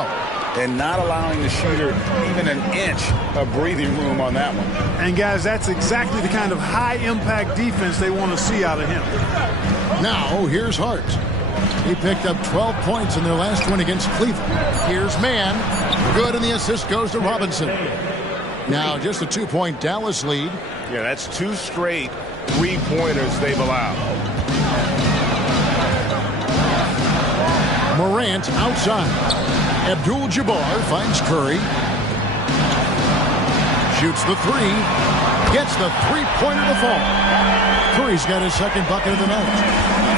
And not allowing the shooter even an inch of breathing room on that one. And, guys, that's exactly the kind of high-impact defense they want to see out of him. Now, here's Hart. He picked up 12 points in their last win against Cleveland. Here's Mann. Good, and the assist goes to Robinson. Now, just a 2-point Dallas lead. Yeah, that's 2 straight three-pointers they've allowed. Morant outside. Abdul-Jabbar finds Curry. Shoots the 3. Gets the three-pointer to fall. Curry's got his second bucket of the night.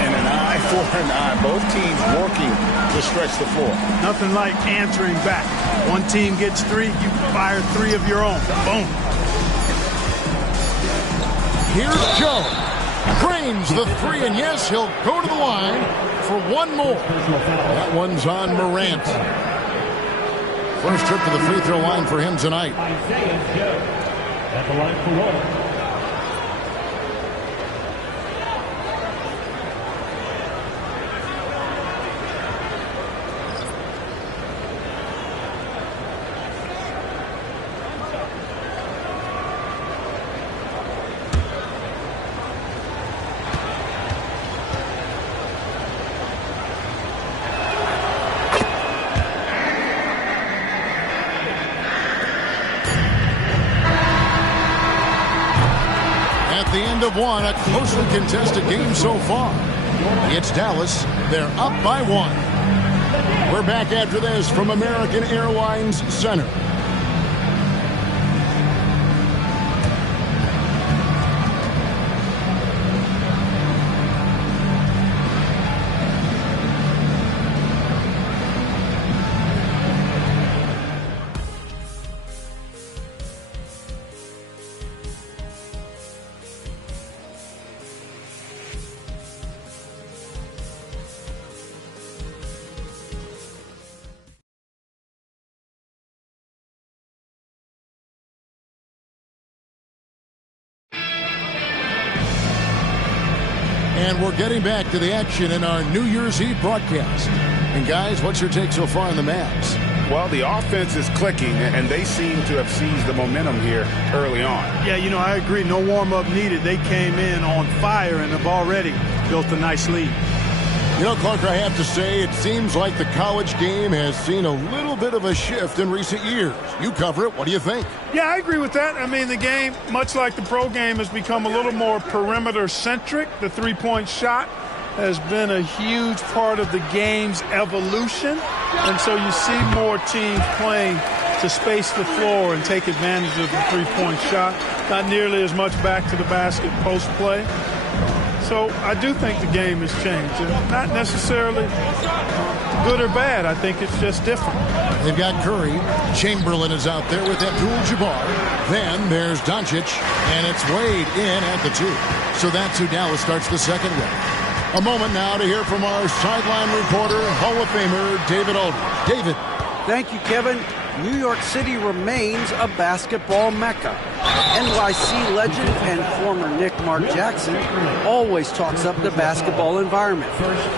And an eye for an eye. Both teams working to stretch the floor. Nothing like answering back. One team gets 3, you fire 3 of your own. Boom. Here's Joe. Drains the 3, and yes, he'll go to the line for one more. That one's on Morant. First trip to the free throw line for him tonight. Isaiah Joe at the line for one. The end of one, a closely contested game so far. It's Dallas. They're up by 1. We're back after this from American Airlines Center. And we're getting back to the action in our New Year's Eve broadcast. And guys, what's your take so far on the Mavs? Well, the offense is clicking, and they seem to have seized the momentum here early on. Yeah, you know, I agree. No warm-up needed. They came in on fire and have already built a nice lead. You know, Clark, I have to say, it seems like the college game has seen a little bit of a shift in recent years. You cover it. What do you think? Yeah, I agree with that. I mean, the game, much like the pro game, has become a little more perimeter-centric. The three-point shot has been a huge part of the game's evolution. And so you see more teams playing to space the floor and take advantage of the three-point shot. Not nearly as much back to the basket post play. So I do think the game has changed. Not necessarily good or bad. I think it's just different. They've got Curry. Chamberlain is out there with Abdul-Jabbar. Then there's Doncic, and it's Wade in at the 2. So that's who Dallas starts the second with. A moment now to hear from our sideline reporter, Hall of Famer David Aldridge. David. Thank you, Kevin. New York City remains a basketball mecca. NYC legend and former Knick Mark Jackson always talks up the basketball environment.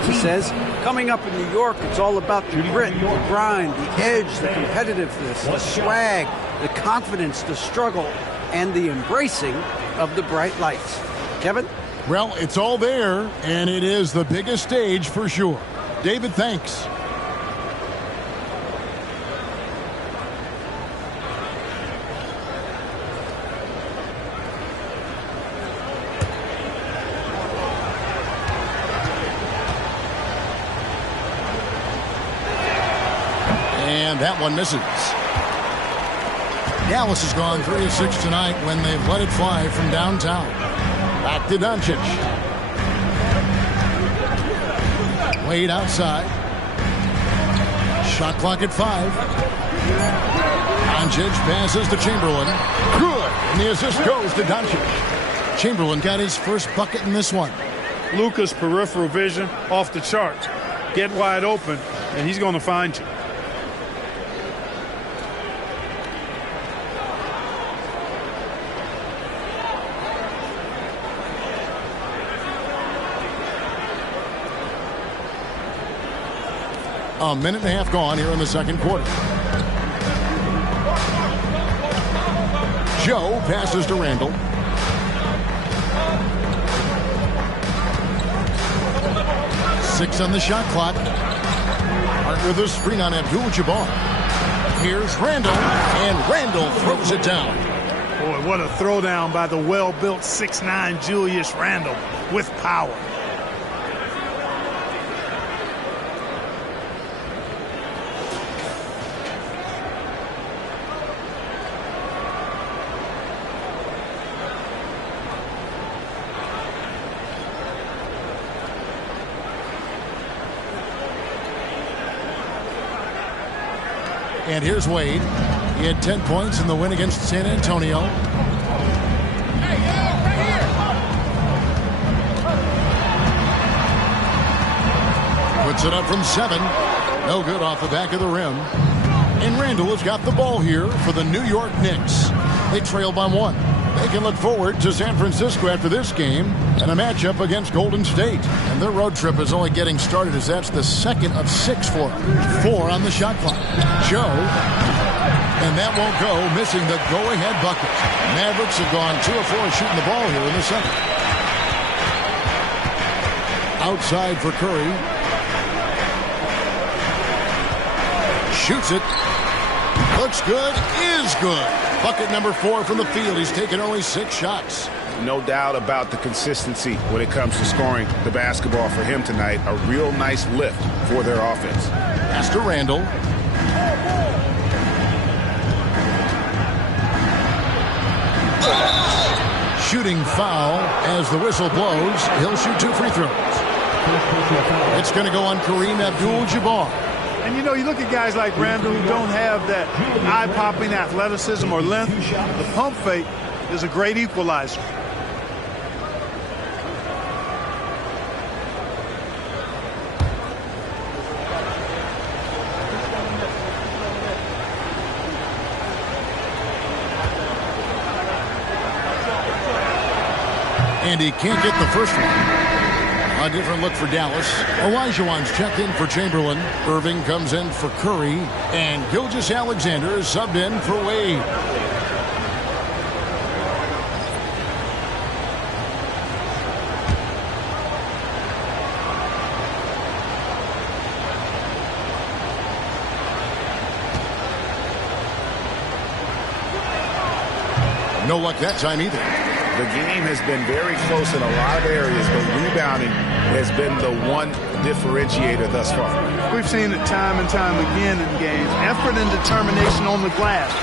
He says, coming up in New York, it's all about the grit, the grind, the edge, the competitiveness, the swag, the confidence, the struggle. and the embracing of the bright lights. Kevin? Well, it's all there, and it is the biggest stage for sure. David, thanks. And that one misses. Dallas has gone 3 of 6 tonight when they've let it fly from downtown. Back to Doncic. Wade outside. Shot clock at 5. Doncic passes to Chamberlain. Good. And the assist goes to Doncic. Chamberlain got his first bucket in this one. Luka's peripheral vision off the charts. Get wide open, and he's going to find you. A minute and a half gone here in the second quarter. Joe passes to Randall. Six on the shot clock. Hart with a screen on Abdul-Jabbar. Here's Randall, and Randall throws it down. Boy, what a throwdown by the well-built 6'9" Julius Randle with power. And here's Wade. He had 10 points in the win against San Antonio. Puts it up from 7. No good off the back of the rim. And Randall has got the ball here for the New York Knicks. They trail by 1. They can look forward to San Francisco after this game and a matchup against Golden State. And their road trip is only getting started as that's the second of 6 for them. 4 on the shot clock. Joe, and that won't go, missing the go-ahead bucket. Mavericks have gone 2 of 4 shooting the ball here in the second. Outside for Curry. Shoots it. Looks good. Is good. Bucket number 4 from the field. He's taken only 6 shots. No doubt about the consistency when it comes to scoring the basketball for him tonight. A real nice lift for their offense. Pass to Randall. Shooting foul as the whistle blows. He'll shoot 2 free throws. It's going to go on Kareem Abdul-Jabbar. And, you know, you look at guys like Randall who don't have that eye-popping athleticism or length. The pump fake is a great equalizer. And he can't get the first one. A different look for Dallas. Olajuwon's checked in for Chamberlain. Irving comes in for Curry. And Gilgeous-Alexander is subbed in for Wade. No luck that time either. The game has been very close in a lot of areas, but rebounding has been the one differentiator thus far. We've seen it time and time again in games. Effort and determination on the glass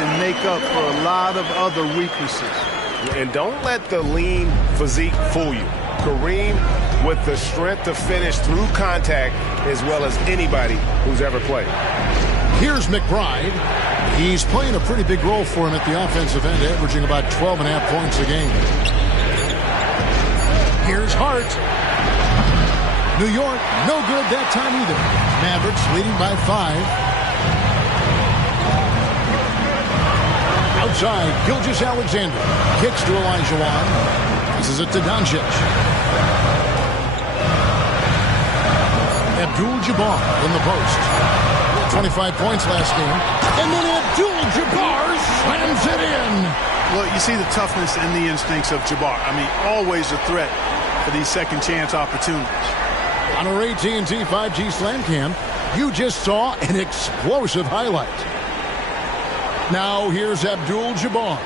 can make up for a lot of other weaknesses. And don't let the lean physique fool you. Kareem with the strength to finish through contact as well as anybody who's ever played. Here's McBride. He's playing a pretty big role for him at the offensive end, averaging about 12.5 points a game. Here's Hart. New York, no good that time either. Mavericks leading by 5. Outside, Gilgeous-Alexander kicks to Olajuwon. This is it to Doncic. Abdul-Jabbar in the post. 25 points last game. And then Abdul-Jabbar slams it in. Well, you see the toughness and the instincts of Jabbar. I mean, always a threat for these second chance opportunities. On our AT&T 5G Slam Cam, you just saw an explosive highlight. Now here's Abdul-Jabbar.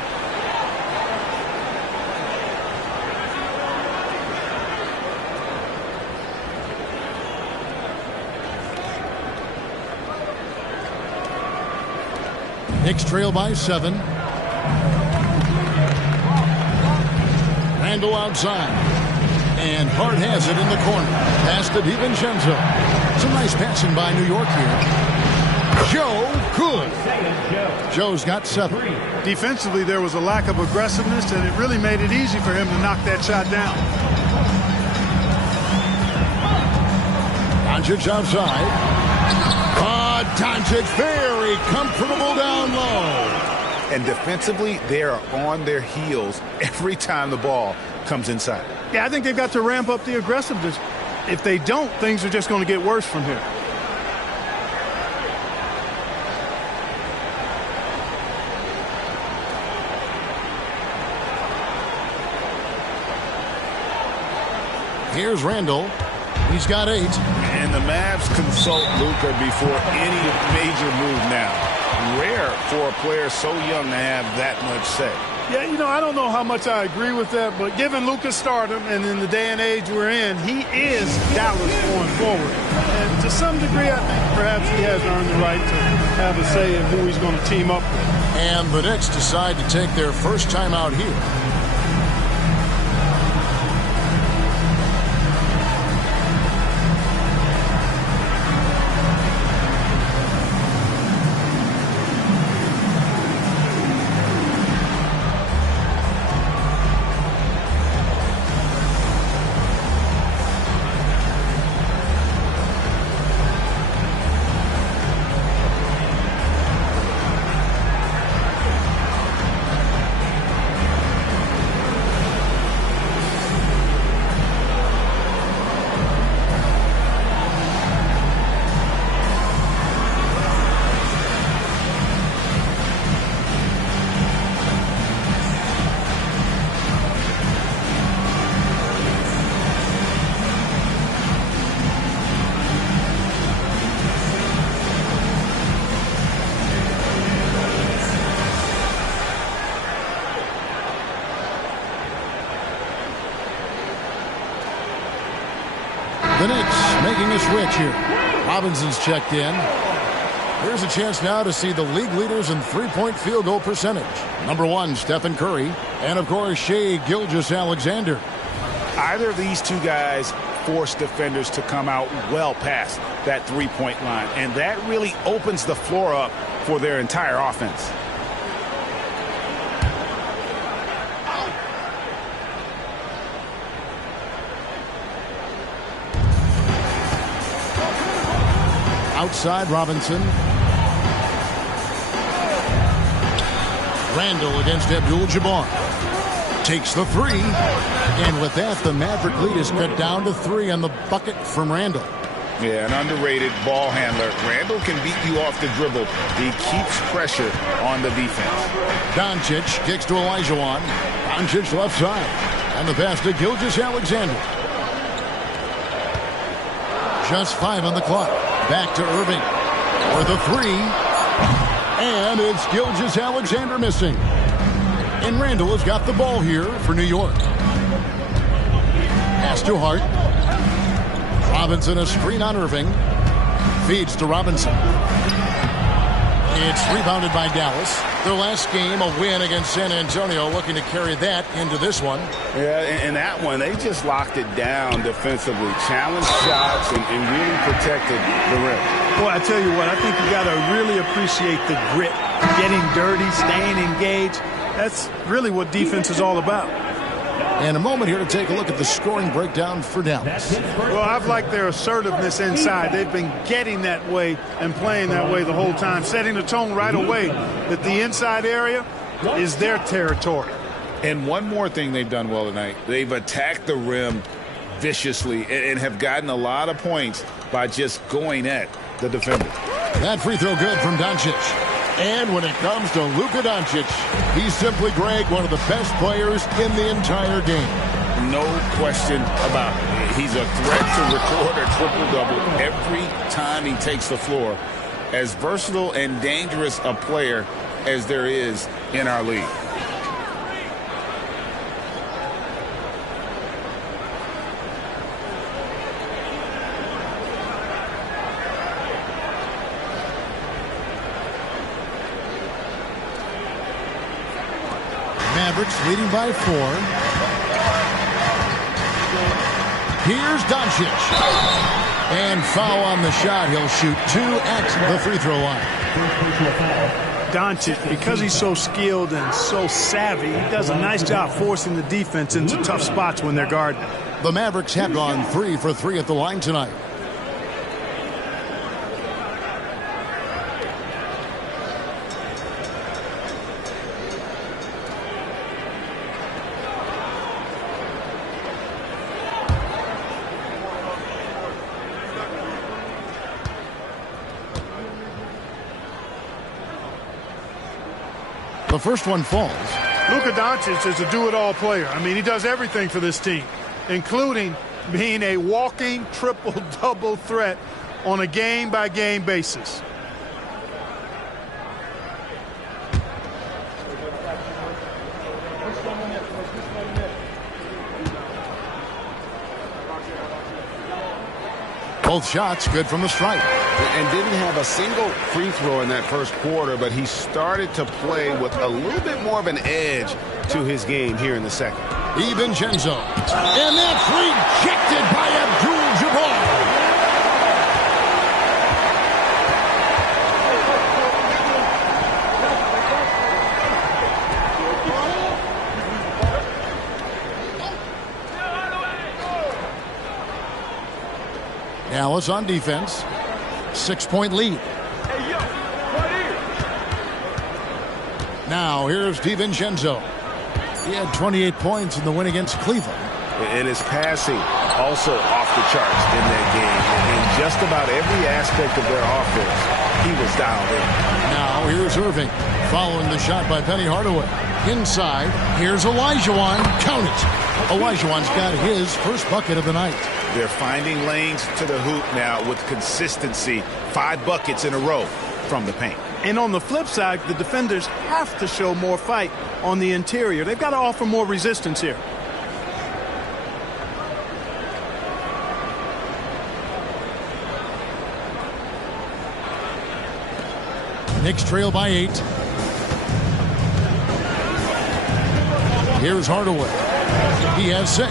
Knicks trail by 7. Randle outside. And Hart has it in the corner. Pass to DiVincenzo. Some nice passing by New York here. Joe, good. Joe's got 7. Defensively, there was a lack of aggressiveness, and it really made it easy for him to knock that shot down. Doncic outside. Doncic very comfortable down low. And defensively, they are on their heels every time the ball comes inside. Yeah, I think they've got to ramp up the aggressiveness. If they don't, things are just going to get worse from here. Here's Randle. He's got 8. And the Mavs consult Luka before any major move now. Rare for a player so young to have that much say. Yeah, you know, I don't know how much I agree with that, but given Luka's stardom and in the day and age we're in, he is Dallas going forward. And to some degree, I think perhaps he has earned the right to have a say in who he's going to team up with. And the Knicks decide to take their first time out here. The Knicks making a switch here. Robinson's checked in. Here's a chance now to see the league leaders in three-point field goal percentage. Number 1, Stephen Curry. And, of course, Shai Gilgeous-Alexander. Either of these two guys force defenders to come out well past that three-point line. And that really opens the floor up for their entire offense. Outside Robinson. Randle against Abdul-Jabbar. Takes the 3. And with that, the Maverick lead is cut down to 3 on the bucket from Randle. Yeah, an underrated ball handler. Randle can beat you off the dribble. He keeps pressure on the defense. Doncic kicks to Olajuwon. Doncic left side. And the pass to Gilgeous-Alexander. Just 5 on the clock. Back to Irving for the 3. And it's Gilgeous-Alexander missing. And Randle has got the ball here for New York. Pass to Hart. Robinson a screen on Irving. Feeds to Robinson. It's rebounded by Dallas. Their last game, a win against San Antonio, looking to carry that into this one. Yeah, in that one, they just locked it down defensively. Challenged shots and really protected the rim. Boy, I tell you what, I think you got to really appreciate the grit. Getting dirty, staying engaged. That's really what defense is all about. And a moment here to take a look at the scoring breakdown for Dallas. Well, I've liked their assertiveness inside. They've been getting that way and playing that way the whole time, setting the tone right away that the inside area is their territory. And one more thing they've done well tonight. They've attacked the rim viciously and have gotten a lot of points by just going at the defender. That free throw good from Doncic. And when it comes to Luka Doncic, he's simply, Greg, one of the best players in the entire game. No question about it. He's a threat to record a triple-double every time he takes the floor. As versatile and dangerous a player as there is in our league. Mavericks leading by 4. Here's Doncic. And foul on the shot. He'll shoot 2 at the free throw line. Doncic, because he's so skilled and so savvy, he does a nice job forcing the defense into tough spots when they're guarding. The Mavericks have gone 3 for 3 at the line tonight. The first one falls. Luka Doncic is a do-it-all player. I mean, he does everything for this team, including being a walking triple-double threat on a game-by-game basis. Both shots good from the stripe. And didn't have a single free throw in that first quarter, but he started to play with a little bit more of an edge to his game here in the second. DiVincenzo. And that's rejected by Abdul-Jabbar. Dallas on defense. 6-point lead. Now here's DiVincenzo. He had 28 points in the win against Cleveland. And his passing also off the charts in that game. In just about every aspect of their offense, he was dialed in. Now here's Irving following the shot by Penny Hardaway. Inside, here's Olajuwon. Count it. Olajuwon's got his first bucket of the night. They're finding lanes to the hoop now with consistency. 5 buckets in a row from the paint. And on the flip side, the defenders have to show more fight on the interior. They've got to offer more resistance here. Knicks trail by 8. Here's Hardaway. He has 6.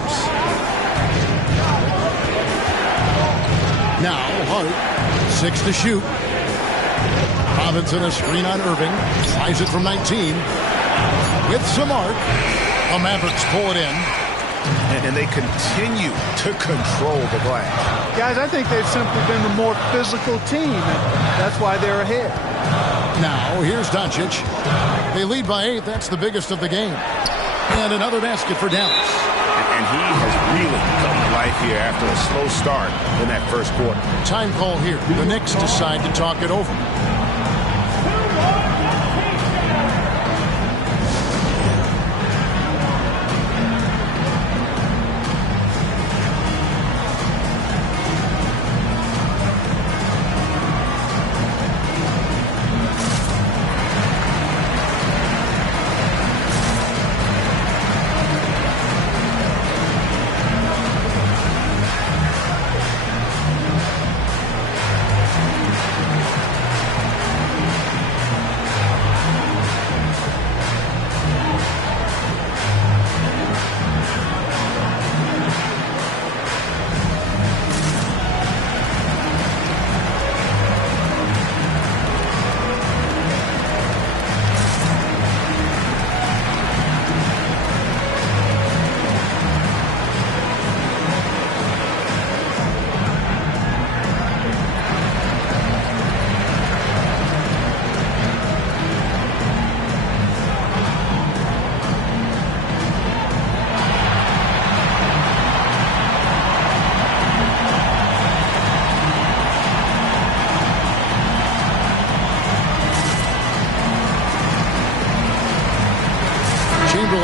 Now Hart, 6 to shoot. Robinson a screen on Irving. Tries it from 19. With some arc, the Mavericks pull it in. And they continue to control the glass. Guys, I think they've simply been the more physical team, and that's why they're ahead. Now here's Doncic. They lead by 8. That's the biggest of the game. And another basket for Dallas. And he has really come to life here after a slow start in that first quarter. Time call here. The Knicks decide to talk it over.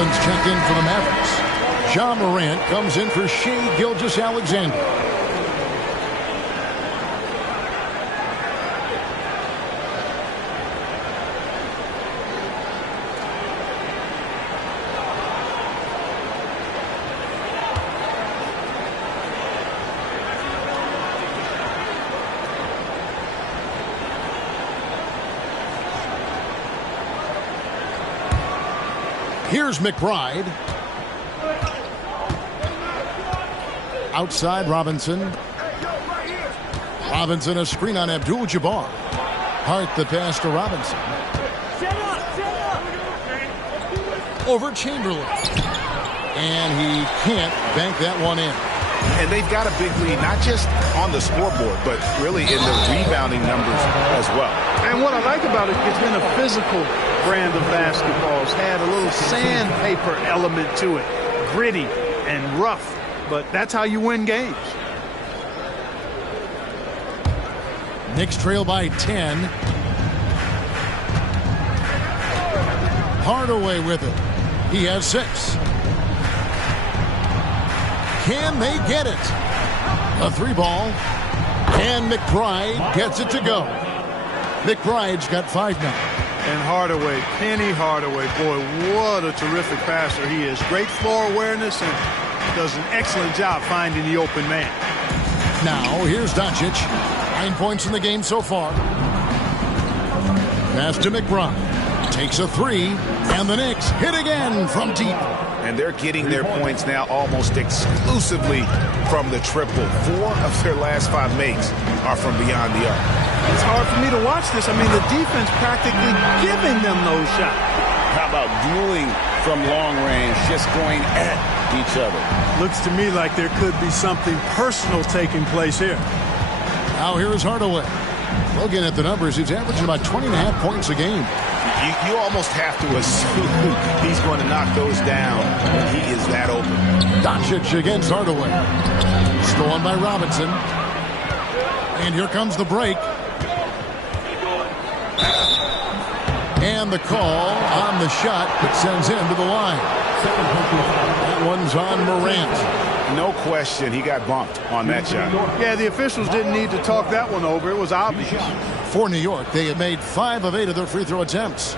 One's checked in for the Mavericks. Ja Morant comes in for Shai Gilgeous-Alexander. Here's McBride. Outside Robinson. Robinson a screen on Abdul-Jabbar. Hart the pass to Robinson. Over Chamberlain. And he can't bank that one in. And they've got a big lead, not just on the scoreboard, but really in the rebounding numbers as well. And what I like about it, it's been a physical brand of basketball. It's had a little sandpaper element to it. Gritty and rough, but that's how you win games. Knicks trail by 10. Hardaway with it. He has 6. Can they get it? A 3-ball. And McBride gets it to go. McBride's got 5 now. And Hardaway, Penny Hardaway, boy, what a terrific passer he is. Great floor awareness and does an excellent job finding the open man. Now, here's Doncic. 9 points in the game so far. Pass to McBride. Takes a 3, and the Knicks hit again from deep. And they're getting their points now almost exclusively from the triple. 4 of their last 5 makes are from beyond the arc. It's hard for me to watch this. I mean, the defense practically giving them those shots. How about dueling from long range, just going at each other? Looks to me like there could be something personal taking place here. Now here is Hardaway. Looking at the numbers, he's averaging about 20.5 points a game. You almost have to assume he's going to knock those down when he is that open. Doncic against Hardaway. Stolen by Robinson. And here comes the break. And the call on the shot that sends him to the line. That one's on Morant. No question, he got bumped on that shot. Yeah, the officials didn't need to talk that one over. It was obvious. For New York, they have made 5 of 8 of their free throw attempts.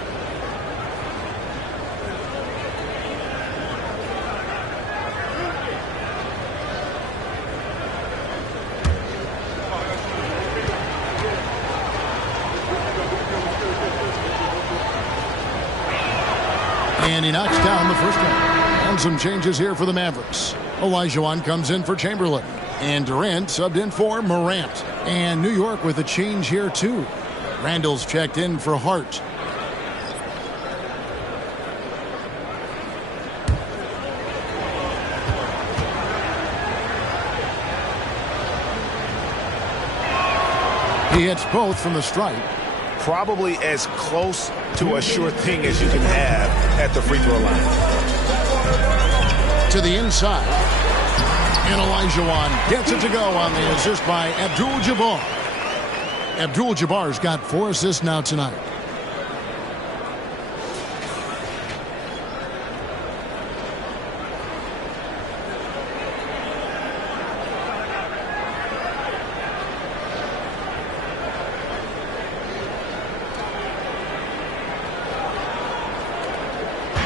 And he knocks down the first one. And some changes here for the Mavericks. Olajuwon comes in for Chamberlain. And Durant subbed in for Morant. And New York with a change here, too. Randall's checked in for Hart. He hits both from the stripe. Probably as close to a sure thing as you can have at the free throw line. To the inside. And Olajuwon gets it to go on the assist by Abdul-Jabbar. Abdul-Jabbar's got 4 assists now tonight.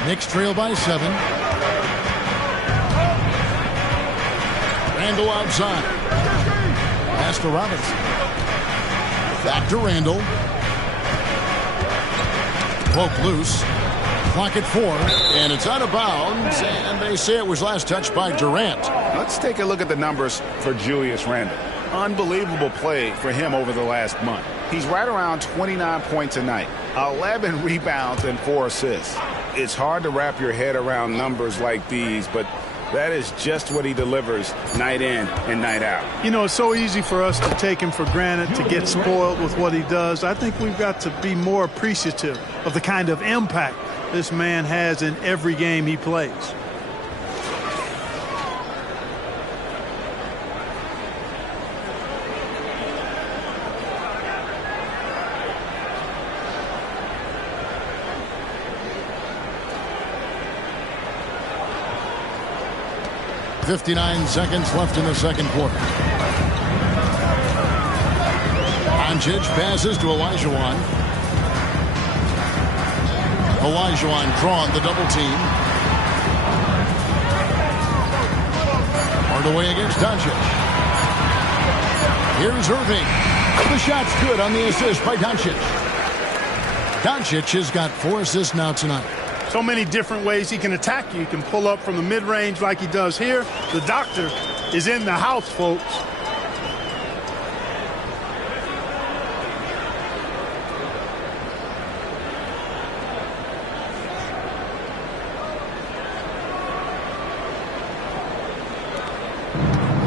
Knicks trail by 7. Randall outside. Pass to Robinson. Back to Randall. Poke loose. Clock at 4. And it's out of bounds. And they say it was last touched by Durant. Let's take a look at the numbers for Julius Randle. Unbelievable play for him over the last month. He's right around 29 points a night. 11 rebounds and 4 assists. It's hard to wrap your head around numbers like these, but that is just what he delivers night in and night out. You know, it's so easy for us to take him for granted, to get spoiled with what he does. I think we've got to be more appreciative of the kind of impact this man has in every game he plays. 59 seconds left in the second quarter. Doncic passes to Olajuwon. Olajuwon drawn the double team. Hardaway against Doncic. Here's Irving. The shot's good on the assist by Doncic. Doncic has got 4 assists now tonight. So many different ways he can attack you. He can pull up from the mid-range like he does here. The doctor is in the house, folks.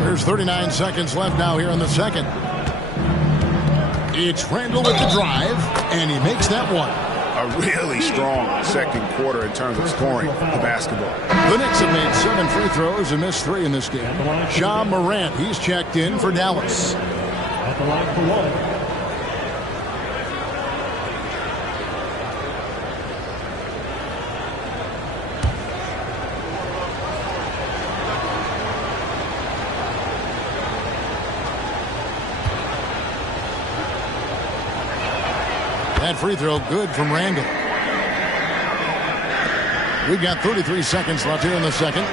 There's 39 seconds left now here in the second. It's Randall with the drive, and he makes that one. A really strong second quarter in terms of scoring the basketball. The Knicks have made 7 free throws and missed 3 in this game. Ja Morant, he's checked in for Dallas. At the line for one. That free throw good from Randall. We've got 33 seconds left here in the second.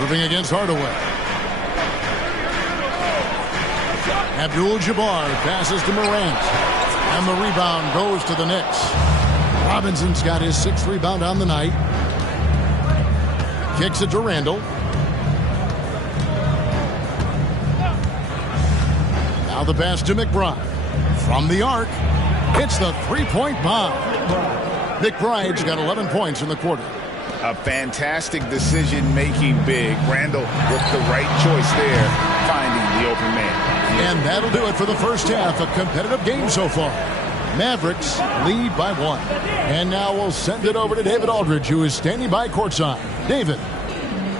Moving against Hardaway. Abdul-Jabbar passes to Morant. And the rebound goes to the Knicks. Robinson's got his 6th rebound on the night. Kicks it to Randall. Now the pass to McBride. From the arc, it's the three-point bomb. McBride's got 11 points in the quarter. A fantastic decision-making big. Randall with the right choice there, finding the open man. And that'll do it for the first half. A competitive game so far. Mavericks lead by 1. And now we'll send it over to David Aldridge, who is standing by courtside. David.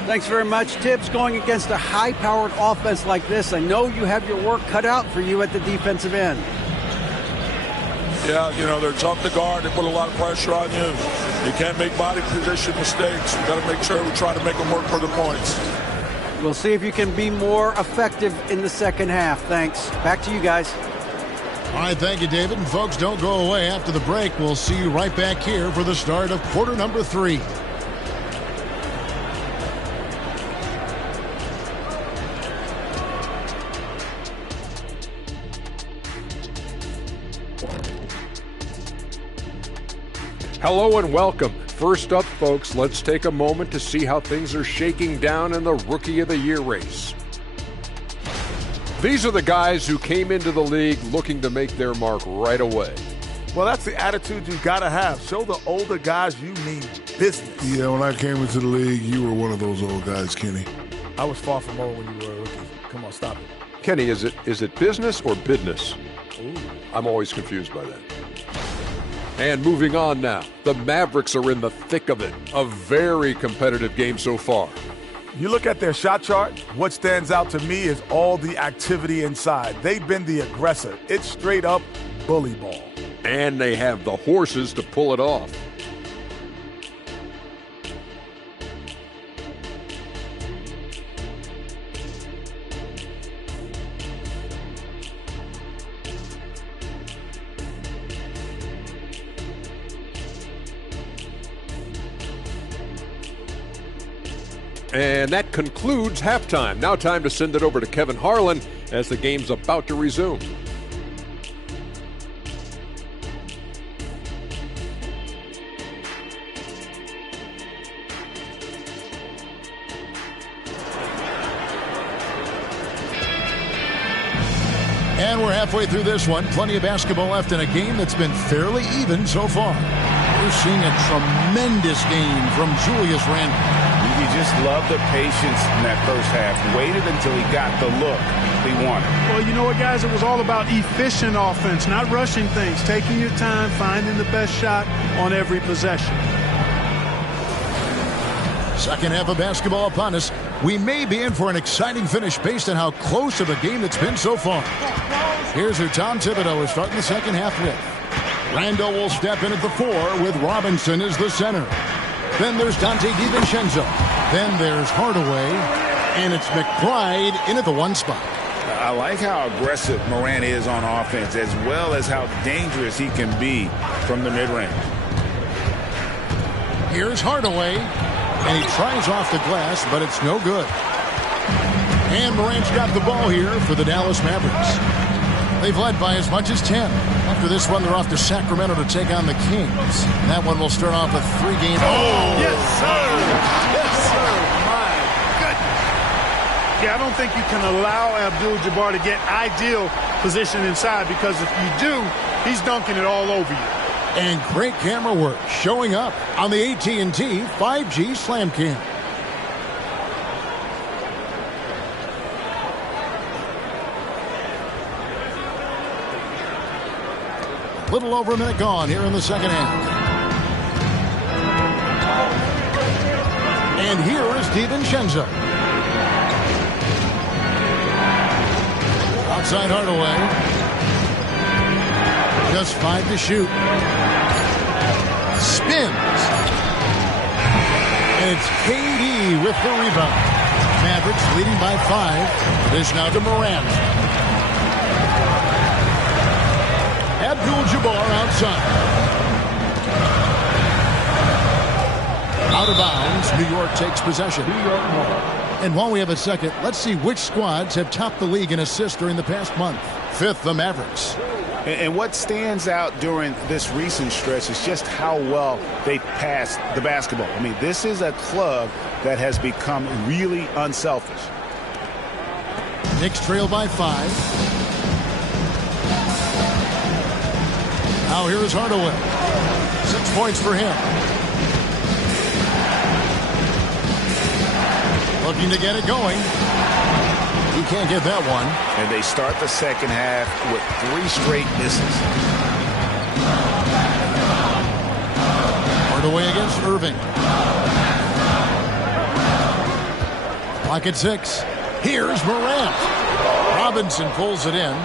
Thanks very much, Tibbs. Going against a high-powered offense like this, I know you have your work cut out for you at the defensive end. Yeah, you know, they're tough to guard. They put a lot of pressure on you. You can't make body position mistakes. You got to make sure we try to make them work for the points. We'll see if you can be more effective in the second half. Thanks. Back to you guys. All right, thank you, David. And folks, don't go away. After the break, we'll see you right back here for the start of quarter number 3. Hello and welcome. First up, folks, let's take a moment to see how things are shaking down in the Rookie of the Year race. These are the guys who came into the league looking to make their mark right away. Well, that's the attitude you got to have. Show the older guys you mean business. Yeah, when I came into the league, you were one of those old guys, Kenny. I was far from old when you were a rookie. Come on, stop it. Kenny, is it business or business? I'm always confused by that. And moving on now, the Mavericks are in the thick of it. A very competitive game so far. You look at their shot chart, what stands out to me is all the activity inside. They've been the aggressor. It's straight up bully ball. And they have the horses to pull it off. And that concludes halftime. Now time to send it over to Kevin Harlan as the game's about to resume. And we're halfway through this one. Plenty of basketball left in a game that's been fairly even so far. We're seeing a tremendous game from Julius Randle. You just love the patience in that first half. Waited until he got the look he wanted. Well, you know what, guys? It was all about efficient offense, not rushing things, taking your time, finding the best shot on every possession. Second half of basketball upon us. We may be in for an exciting finish based on how close of a game it's been so far. Here's who Tom Thibodeau is starting the second half with. Randall will step in at the 4 with Robinson as the center. Then there's Dante DiVincenzo. Then there's Hardaway. And it's McBride in at the 1 spot. I like how aggressive Morant is on offense, as well as how dangerous he can be from the mid-range. Here's Hardaway. And he tries off the glass, but it's no good. And Morant's got the ball here for the Dallas Mavericks. They've led by as much as 10. After this one, they're off to Sacramento to take on the Kings. And that one will start off a 3-game. Oh, yes, sir. Yes, sir. My goodness. Yeah, I don't think you can allow Abdul-Jabbar to get ideal position inside, because if you do, he's dunking it all over you. And great camera work showing up on the AT&T 5G Slam Cam. Little over a minute gone here in the second half. And here is DiVincenzo. Outside Hardaway. Just 5 to shoot. Spins. And it's KD with the rebound. Mavericks leading by 5. Dish now to Morant. Abdul-Jabbar outside. Out of bounds. New York takes possession. And while we have a second, let's see which squads have topped the league in assists during the past month. 5th, the Mavericks. And what stands out during this recent stretch is just how well they passed the basketball. I mean, this is a club that has become really unselfish. Knicks trail by 5. Now here is Hardaway. 6 points for him. Looking to get it going. He can't get that one. And they start the second half with 3 straight misses. Hardaway against Irving. Pocket 6. Here's Morant. Robinson pulls it in.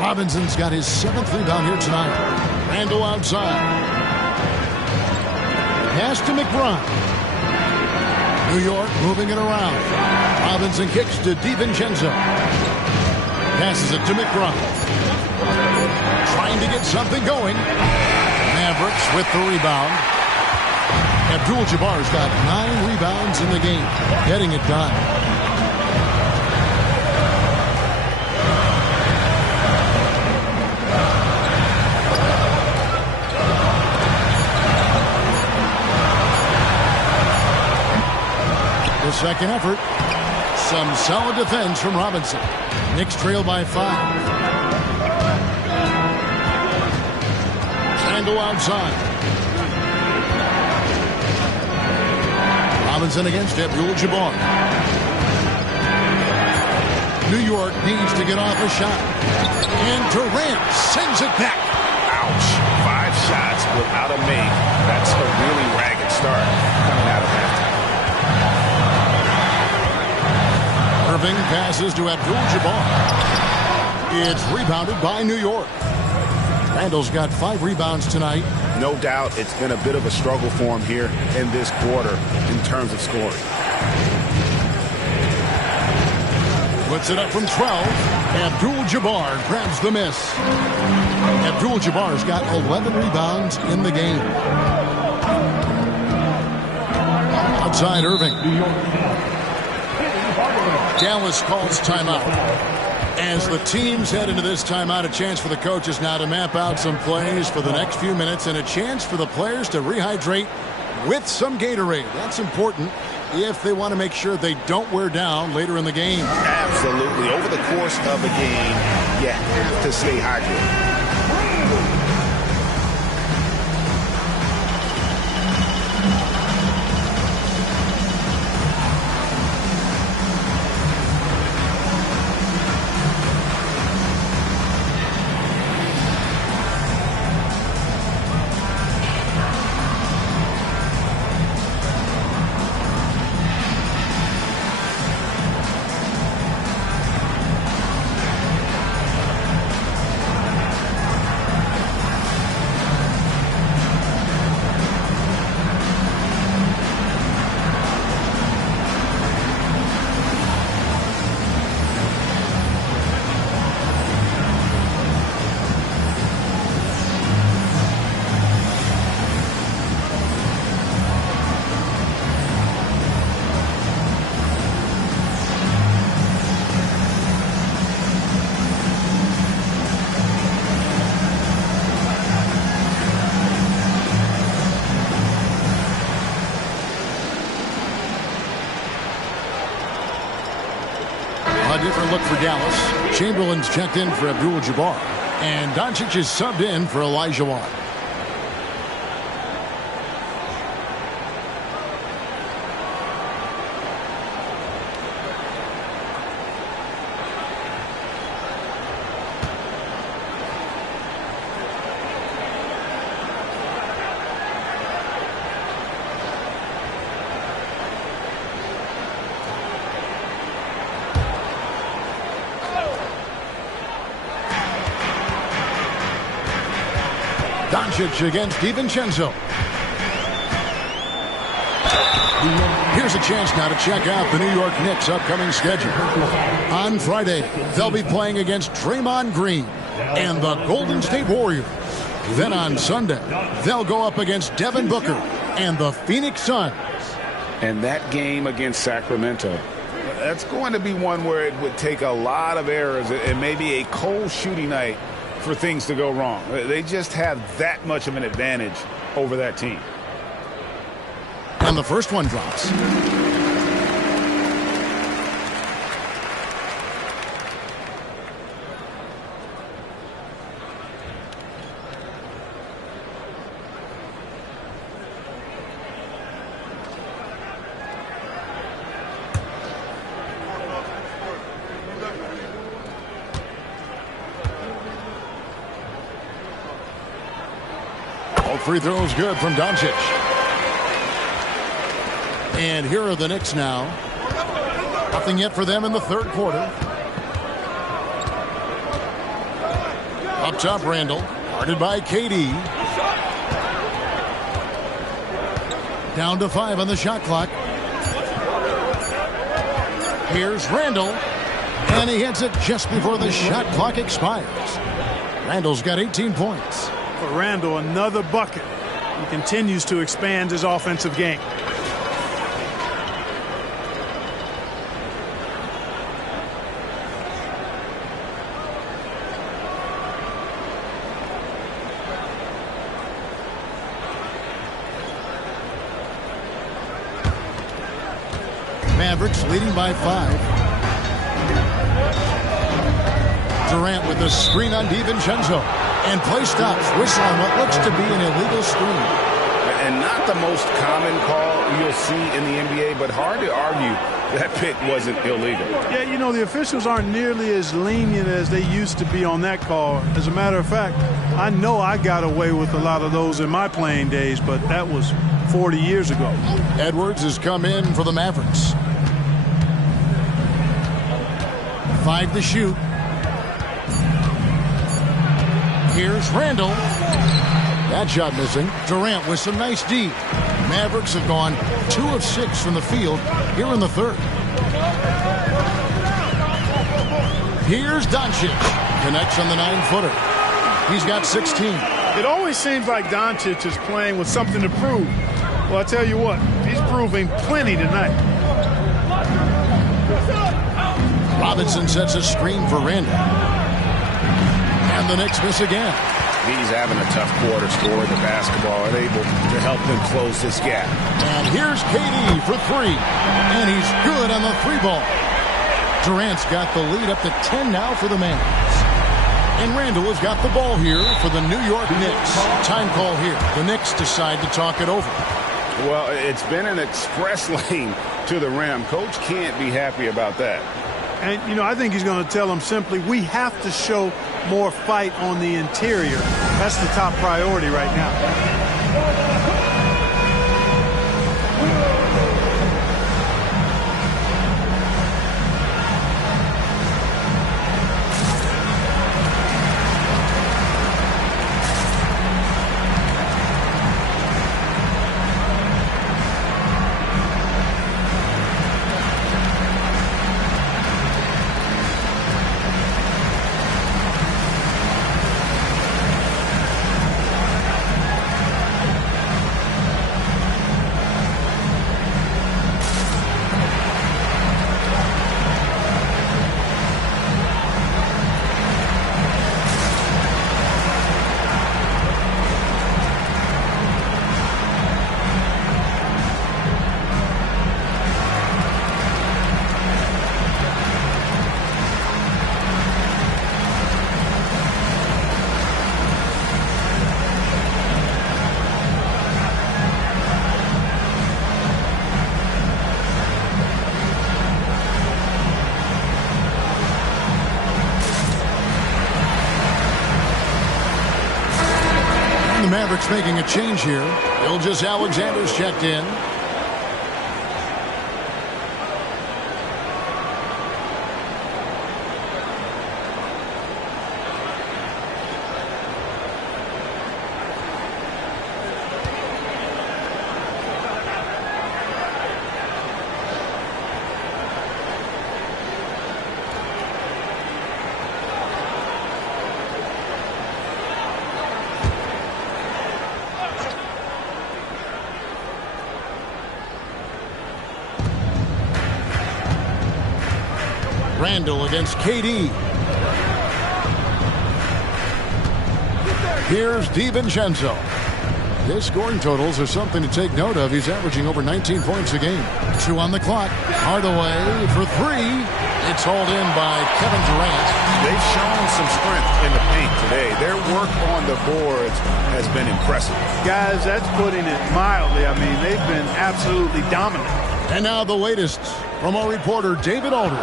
Robinson's got his 7th rebound here tonight. Randall outside. Pass to McBride. New York moving it around. Robinson kicks to DiVincenzo. Passes it to McBride. Trying to get something going. Mavericks with the rebound. Abdul-Jabbar's got 9 rebounds in the game. Getting it done. The second effort. Some solid defense from Robinson. Knicks trail by 5. Randall outside. Robinson against Abdul-Jabbar. New York needs to get off a shot. And Durant sends it back. Ouch. 5 shots without a make. That's a really ragged start coming out of halftime. Irving passes to Abdul-Jabbar. It's rebounded by New York. Randall's got 5 rebounds tonight. No doubt it's been a bit of a struggle for him here in this quarter in terms of scoring. Puts it up from 12. Abdul-Jabbar grabs the miss. Abdul-Jabbar's got 11 rebounds in the game. Outside Irving. Dallas calls timeout. As the teams head into this timeout, a chance for the coaches now to map out some plays for the next few minutes and a chance for the players to rehydrate with some Gatorade. That's important if they want to make sure they don't wear down later in the game. Absolutely. Over the course of a game, you have to stay hydrated. A different look for Dallas. Chamberlain's checked in for Abdul-Jabbar. And Doncic is subbed in for Elijah Wan. Doncic against DiVincenzo. Here's a chance now to check out the New York Knicks' upcoming schedule. On Friday, they'll be playing against Draymond Green and the Golden State Warriors. Then on Sunday, they'll go up against Devin Booker and the Phoenix Suns. And that game against Sacramento, that's going to be one where it would take a lot of errors and maybe a cold shooting night for things to go wrong. They just have that much of an advantage over that team. And the first one drops. All free throws good from Doncic. And here are the Knicks now. Nothing yet for them in the third quarter. Up top, Randall. Guarded by KD. Down to 5 on the shot clock. Here's Randall. And he hits it just before the shot clock expires. Randall's got 18 points. For Randall, another bucket. He continues to expand his offensive game. Mavericks leading by 5. Durant with a screen on DiVincenzo. And play stops. Whistle on what looks to be an illegal screen. And not the most common call you'll see in the NBA, but hard to argue that pick wasn't illegal. Yeah, you know, the officials aren't nearly as lenient as they used to be on that call. As a matter of fact, I know I got away with a lot of those in my playing days, but that was 40 years ago. Edwards has come in for the Mavericks. 5 to shoot. Here's Randall. That shot missing. Durant with some nice D. Mavericks have gone 2 of 6 from the field here in the third. Here's Doncic. Connects on the 9-footer. He's got 16. It always seems like Doncic is playing with something to prove. Well, I tell you what, he's proving plenty tonight. Robinson sets a screen for Randall. And the Knicks miss again. He's having a tough quarter, scoring the basketball and able to help them close this gap. And here's KD for 3. And he's good on the 3-ball. Durant's got the lead up to 10 now for the Mavs. And Randall has got the ball here for the New York Knicks. Time call here. The Knicks decide to talk it over. Well, it's been an express lane to the rim. Coach can't be happy about that. And, you know, I think he's going to tell them simply, we have to show more fight on the interior. That's the top priority right now. And the Mavericks making a change here. Gilgeous-Alexander's checked in. Randall against KD. Here's DiVincenzo. His scoring totals are something to take note of. He's averaging over 19 points a game. 2 on the clock. Hardaway for 3. It's hauled in by Kevin Durant. They've shown some strength in the paint today. Their work on the boards has been impressive. Guys, that's putting it mildly. I mean, they've been absolutely dominant. And now the latest from our reporter, David Aldridge.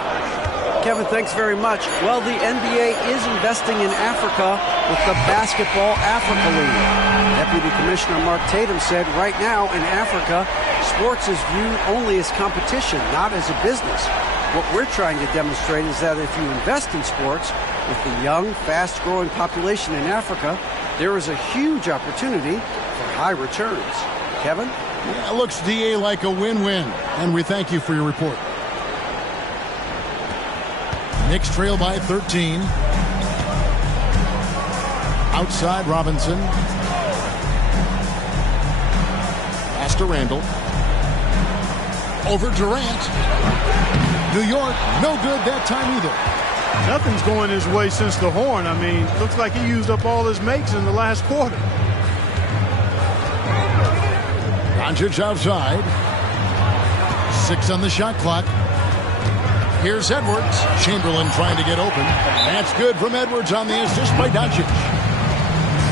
Kevin, thanks very much. Well, the NBA is investing in Africa with the Basketball Africa League. Deputy Commissioner Mark Tatum said right now in Africa, sports is viewed only as competition, not as a business. What we're trying to demonstrate is that if you invest in sports with the young, fast-growing population in Africa, there is a huge opportunity for high returns. Kevin? Yeah, looks, DA, like a win-win. And we thank you for your report. Knicks trail by 13. Outside Robinson. Pass to Randall. Over Durant. New York, no good that time either. Nothing's going his way since the horn. I mean, looks like he used up all his makes in the last quarter. Doncic outside. 6 on the shot clock. Here's Edwards. Chamberlain trying to get open. That's good from Edwards on the assist by Doncic.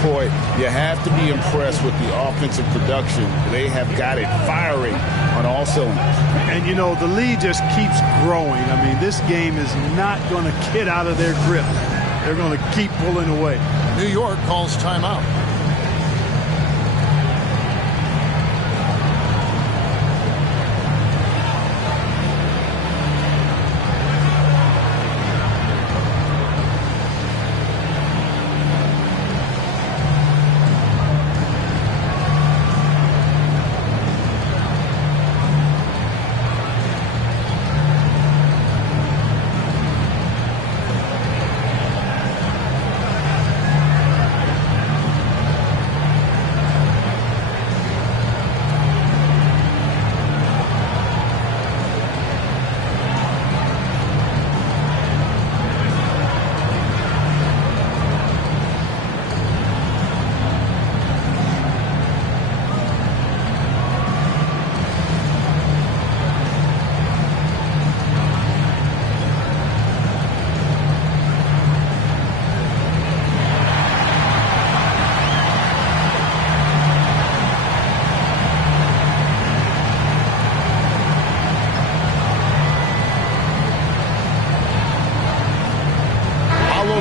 Boy, you have to be impressed with the offensive production. They have got it firing on all cylinders. And, you know, the lead just keeps growing. I mean, this game is not going to get out of their grip. They're going to keep pulling away. New York calls timeout.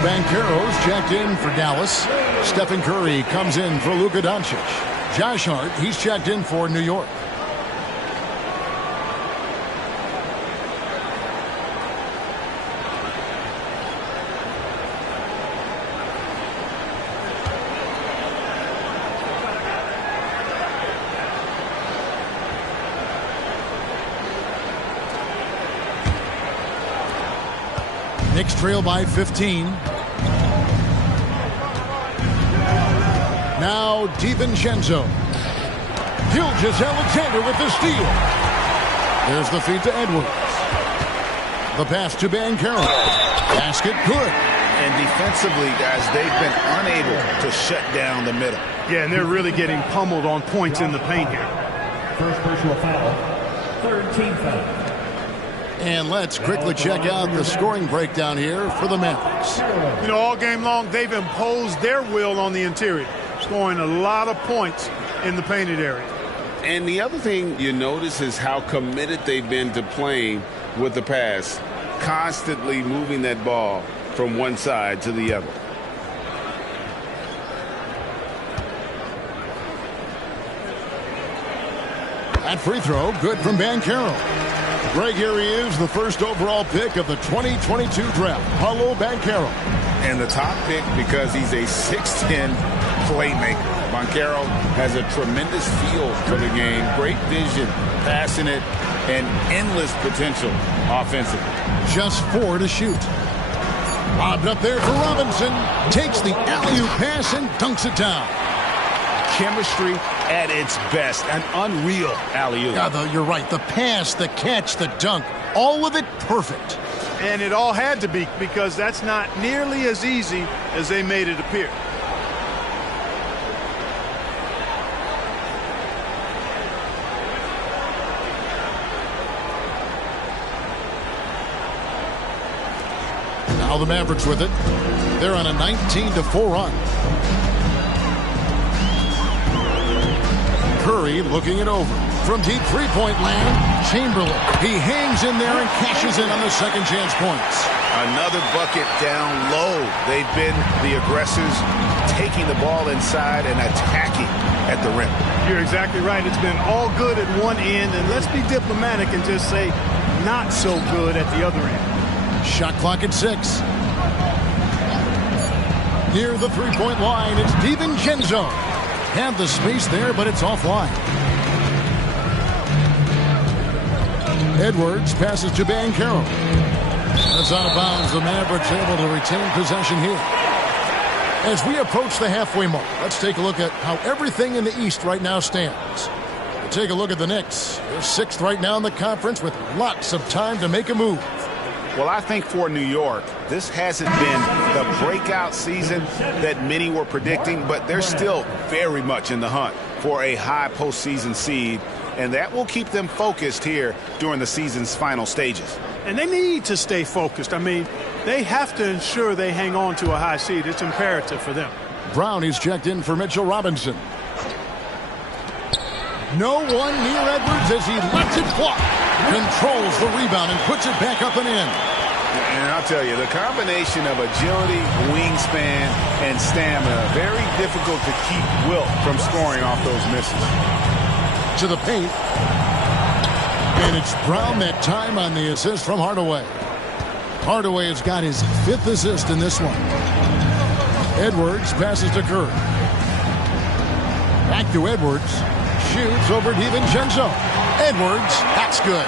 Banchero's checked in for Dallas. Stephen Curry comes in for Luka Doncic. Josh Hart, he's checked in for New York. Knicks trail by 15. Now DiVincenzo. Gilgeous-Alexander with the steal. There's the feed to Edwards. The pass to Banchero. Basket good. And defensively, guys, they've been unable to shut down the middle. Yeah, and they're really getting pummeled on points in the paint here. First personal foul. Third team foul. And let's quickly check out the scoring breakdown here for the Mavericks. You know, all game long, they've imposed their will on the interior, scoring a lot of points in the painted area. And the other thing you notice is how committed they've been to playing with the pass, constantly moving that ball from one side to the other. That free throw, good from Banchero. Greg, here he is, the first overall pick of the 2022 draft, Paolo Banchero. And the top pick because he's a 6'10 playmaker. Banchero has a tremendous feel for the game, great vision, passing it, and endless potential offensively. Just 4 to shoot. Lobbed up there for Robinson. Takes the alley-oop pass and dunks it down. Chemistry at its best. An unreal alley-oop. Yeah, you're right. The pass, the catch, the dunk, all of it perfect. And it all had to be, because that's not nearly as easy as they made it appear. Now the Mavericks with it. They're on a 19-4 run. Curry looking it over. From deep three-point land, Chamberlain. He hangs in there and cashes in on the second chance points. Another bucket down low. They've been the aggressors, taking the ball inside and attacking at the rim. You're exactly right. It's been all good at one end, and let's be diplomatic and just say not so good at the other end. Shot clock at 6. Near the three-point line, it's DiVincenzo. Have the space there, but it's offline. Edwards passes to Banchero. That's out of bounds. The Mavericks able to retain possession here. As we approach the halfway mark, let's take a look at how everything in the East right now stands. We'll take a look at the Knicks. They're 6th right now in the conference with lots of time to make a move. Well, I think for New York, this hasn't been the breakout season that many were predicting, but they're still very much in the hunt for a high postseason seed, and that will keep them focused here during the season's final stages. And they need to stay focused. I mean, they have to ensure they hang on to a high seed. It's imperative for them. Brown is checked in for Mitchell Robinson. No one near Edwards as he lets it fly. Controls the rebound and puts it back up and in. And I'll tell you, the combination of agility, wingspan, and stamina, very difficult to keep Wilt from scoring off those misses. To the paint. And it's Brown that time on the assist from Hardaway. Hardaway has got his 5th assist in this one. Edwards passes to Curry. Back to Edwards. Shoots over DiVincenzo. Edwards, that's good.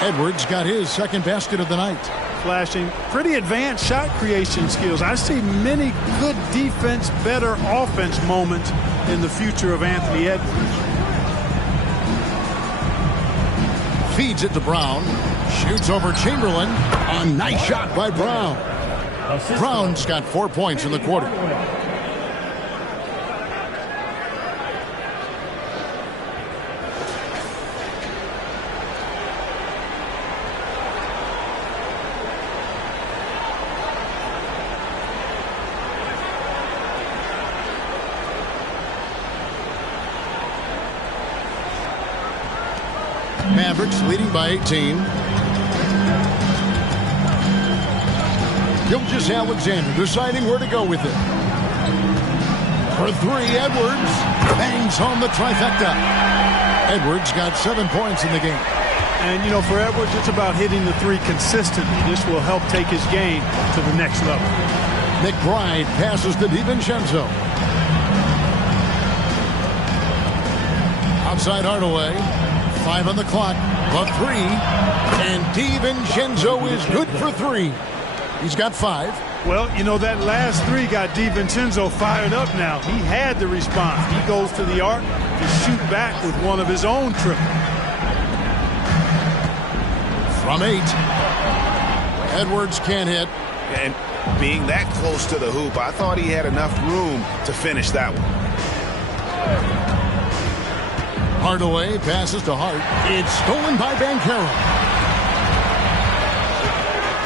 Edwards got his second basket of the night. Flashing pretty advanced shot creation skills. I see many good defense, better offense moments in the future of Anthony Edwards. Feeds it to Brown. Shoots over Chamberlain. A nice shot by Brown. Brown's got 4 points in the quarter. Mavericks leading by 18. Gilgeous-Alexander deciding where to go with it. For 3, Edwards bangs home the trifecta. Edwards got 7 points in the game. And, you know, for Edwards, it's about hitting the 3 consistently. This will help take his game to the next level. McBride passes to DiVincenzo. Outside Hardaway. 5 on the clock. The 3. And DiVincenzo is good for 3. He's got 5. Well, you know, that last 3 got DiVincenzo fired up now. He had to respond. He goes to the arc to shoot back with one of his own triples. From 8. Edwards can't hit. And being that close to the hoop, I thought he had enough room to finish that one. Hardaway passes to Hart. It's stolen by Banchero.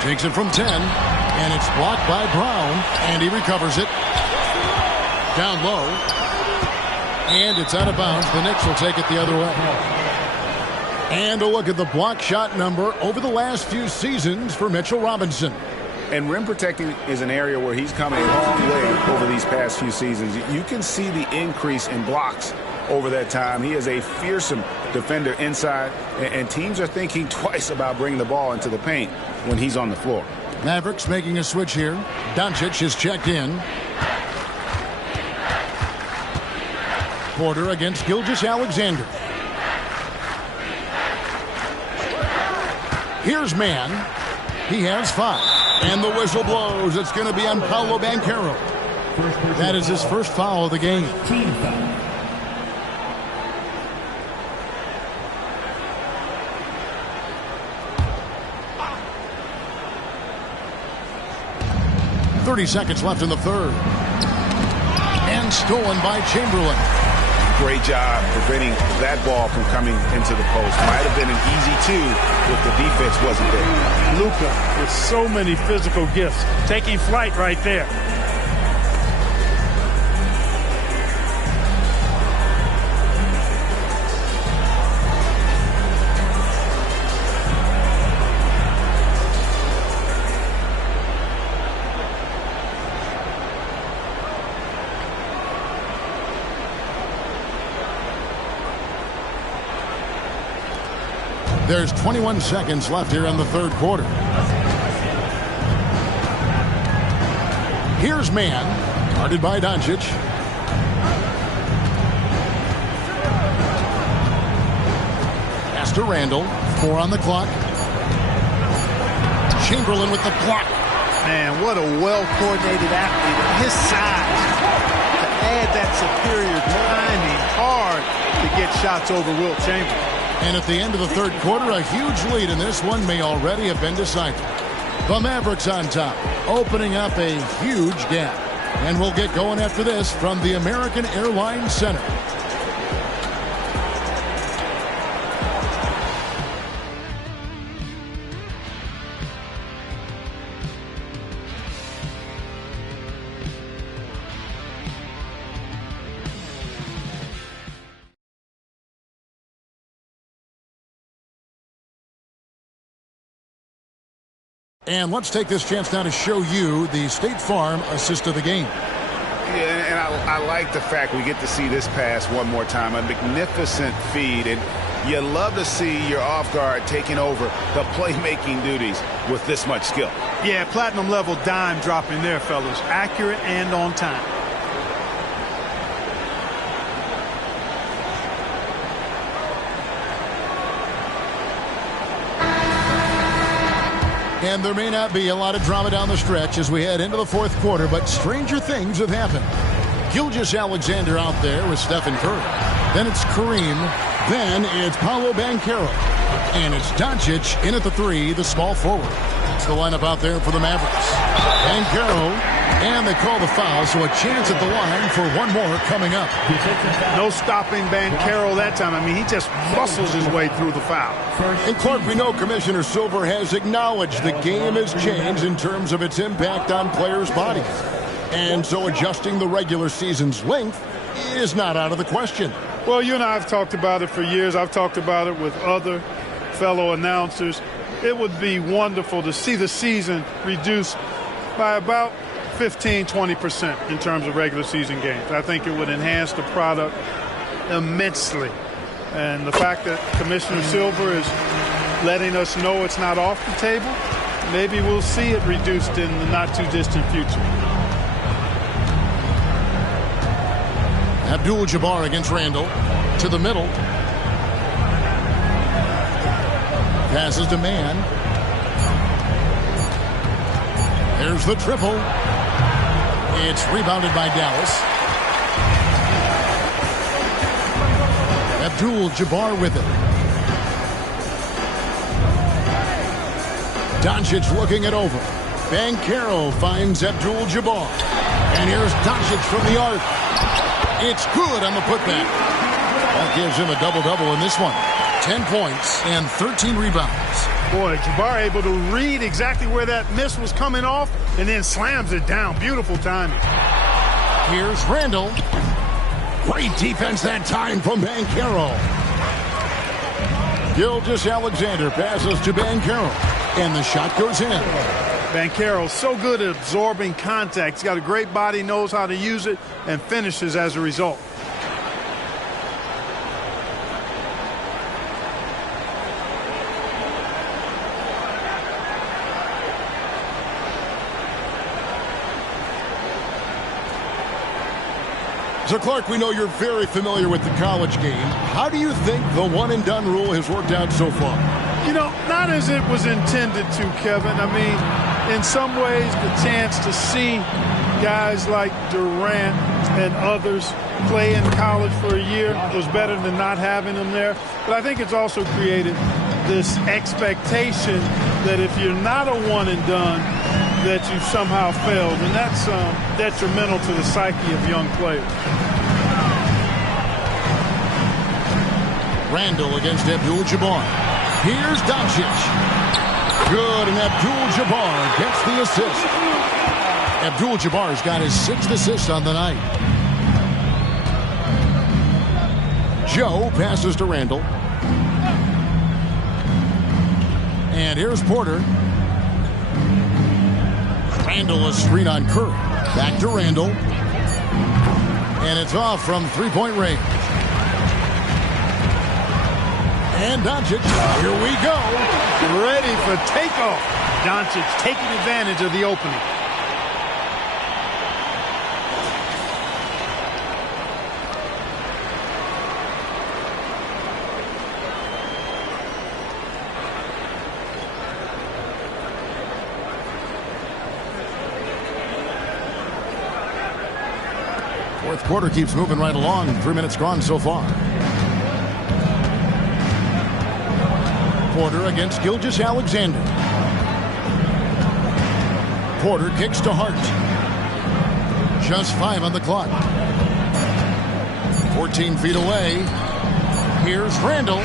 Takes it from 10, and it's blocked by Brown, and he recovers it. Down low, and it's out of bounds. The Knicks will take it the other way. And a look at the block shot number over the last few seasons for Mitchell Robinson. And rim protecting is an area where he's come a long way over these past few seasons. You can see the increase in blocks over that time. He is a fearsome defender inside, and teams are thinking twice about bringing the ball into the paint when he's on the floor. Mavericks making a switch here. Doncic is checked in. Porter against Gilgeous-Alexander. Here's Mann. He has 5. And the whistle blows. It's going to be on Paolo Banchero. That is his first foul of the game. Team foul. .30 left in the third. And stolen by Chamberlain. Great job preventing that ball from coming into the post. Might have been an easy 2 if the defense wasn't there. Luka with so many physical gifts, taking flight right there. There's 21 seconds left here in the third quarter. Here's Mann, guarded by Doncic. Pass to Randall. 4 on the clock. Chamberlain with the block. Man, what a well-coordinated athlete at his size. To add that superior timing, hard to get shots over Wilt Chamberlain. And at the end of the third quarter, a huge lead in this one may already have been decided. The Mavericks on top, opening up a huge gap. And we'll get going after this from the American Airlines Center. And let's take this chance now to show you the State Farm assist of the game. Yeah, and I like the fact we get to see this pass one more time. A magnificent feed, and you love to see your off guard taking over the playmaking duties with this much skill. Yeah, platinum level dime dropping there, fellas. Accurate and on time. And there may not be a lot of drama down the stretch as we head into the fourth quarter, but stranger things have happened. Gilgeous-Alexander out there with Stephen Curry. Then it's Kareem. Then it's Paolo Banchero. And it's Doncic in at the 3, the small forward. It's the lineup out there for the Mavericks. Banchero, and they call the foul, so a chance at the line for one more coming up. No stopping Banchero that time. I mean, he just muscles his way through the foul. And Clark, we know Commissioner Silver has acknowledged the game has changed in terms of its impact on players' bodies. And so adjusting the regular season's length is not out of the question. Well, you and I have talked about it for years. I've talked about it with other fellow announcers. It would be wonderful to see the season reduced by about 15-20% in terms of regular season games. I think it would enhance the product immensely. And the fact that Commissioner Silver is letting us know it's not off the table, maybe we'll see it reduced in the not-too-distant future. Abdul-Jabbar against Randall. To the middle. Passes to Mann. There's the triple. It's rebounded by Dallas. Abdul-Jabbar with it. Doncic looking it over. Banchero finds Abdul-Jabbar. And here's Doncic from the arc. It's good on the putback. That gives him a double-double in this one. 10 points and 13 rebounds. Boy, Jabbar able to read exactly where that miss was coming off and then slams it down. Beautiful timing. Here's Randall. Great defense that time from Banchero. Gilgeous-Alexander passes to Banchero. And the shot goes in. Banchero so good at absorbing contact. He's got a great body, knows how to use it, and finishes as a result. So, Clark, we know you're very familiar with the college game. How do you think the one-and-done rule has worked out so far? You know, not as it was intended to, Kevin. I mean, in some ways, the chance to see guys like Durant and others play in college for a year was better than not having them there. But I think it's also created this expectation that if you're not a one-and-done, that you've somehow failed. And that's detrimental to the psyche of young players. Randall against Abdul-Jabbar. Here's Doncic. Good, and Abdul-Jabbar gets the assist. Abdul-Jabbar's got his 6th assist on the night. Joe passes to Randall. And here's Porter. Randall, a screen on Curry. Back to Randall. And it's off from three-point range. And Doncic, here we go. Ready for takeoff. Doncic taking advantage of the opening. Fourth quarter keeps moving right along. 3 minutes gone so far. Porter against Gilgeous-Alexander. Porter kicks to Hart. Just 5 on the clock. 14 feet away. Here's Randall.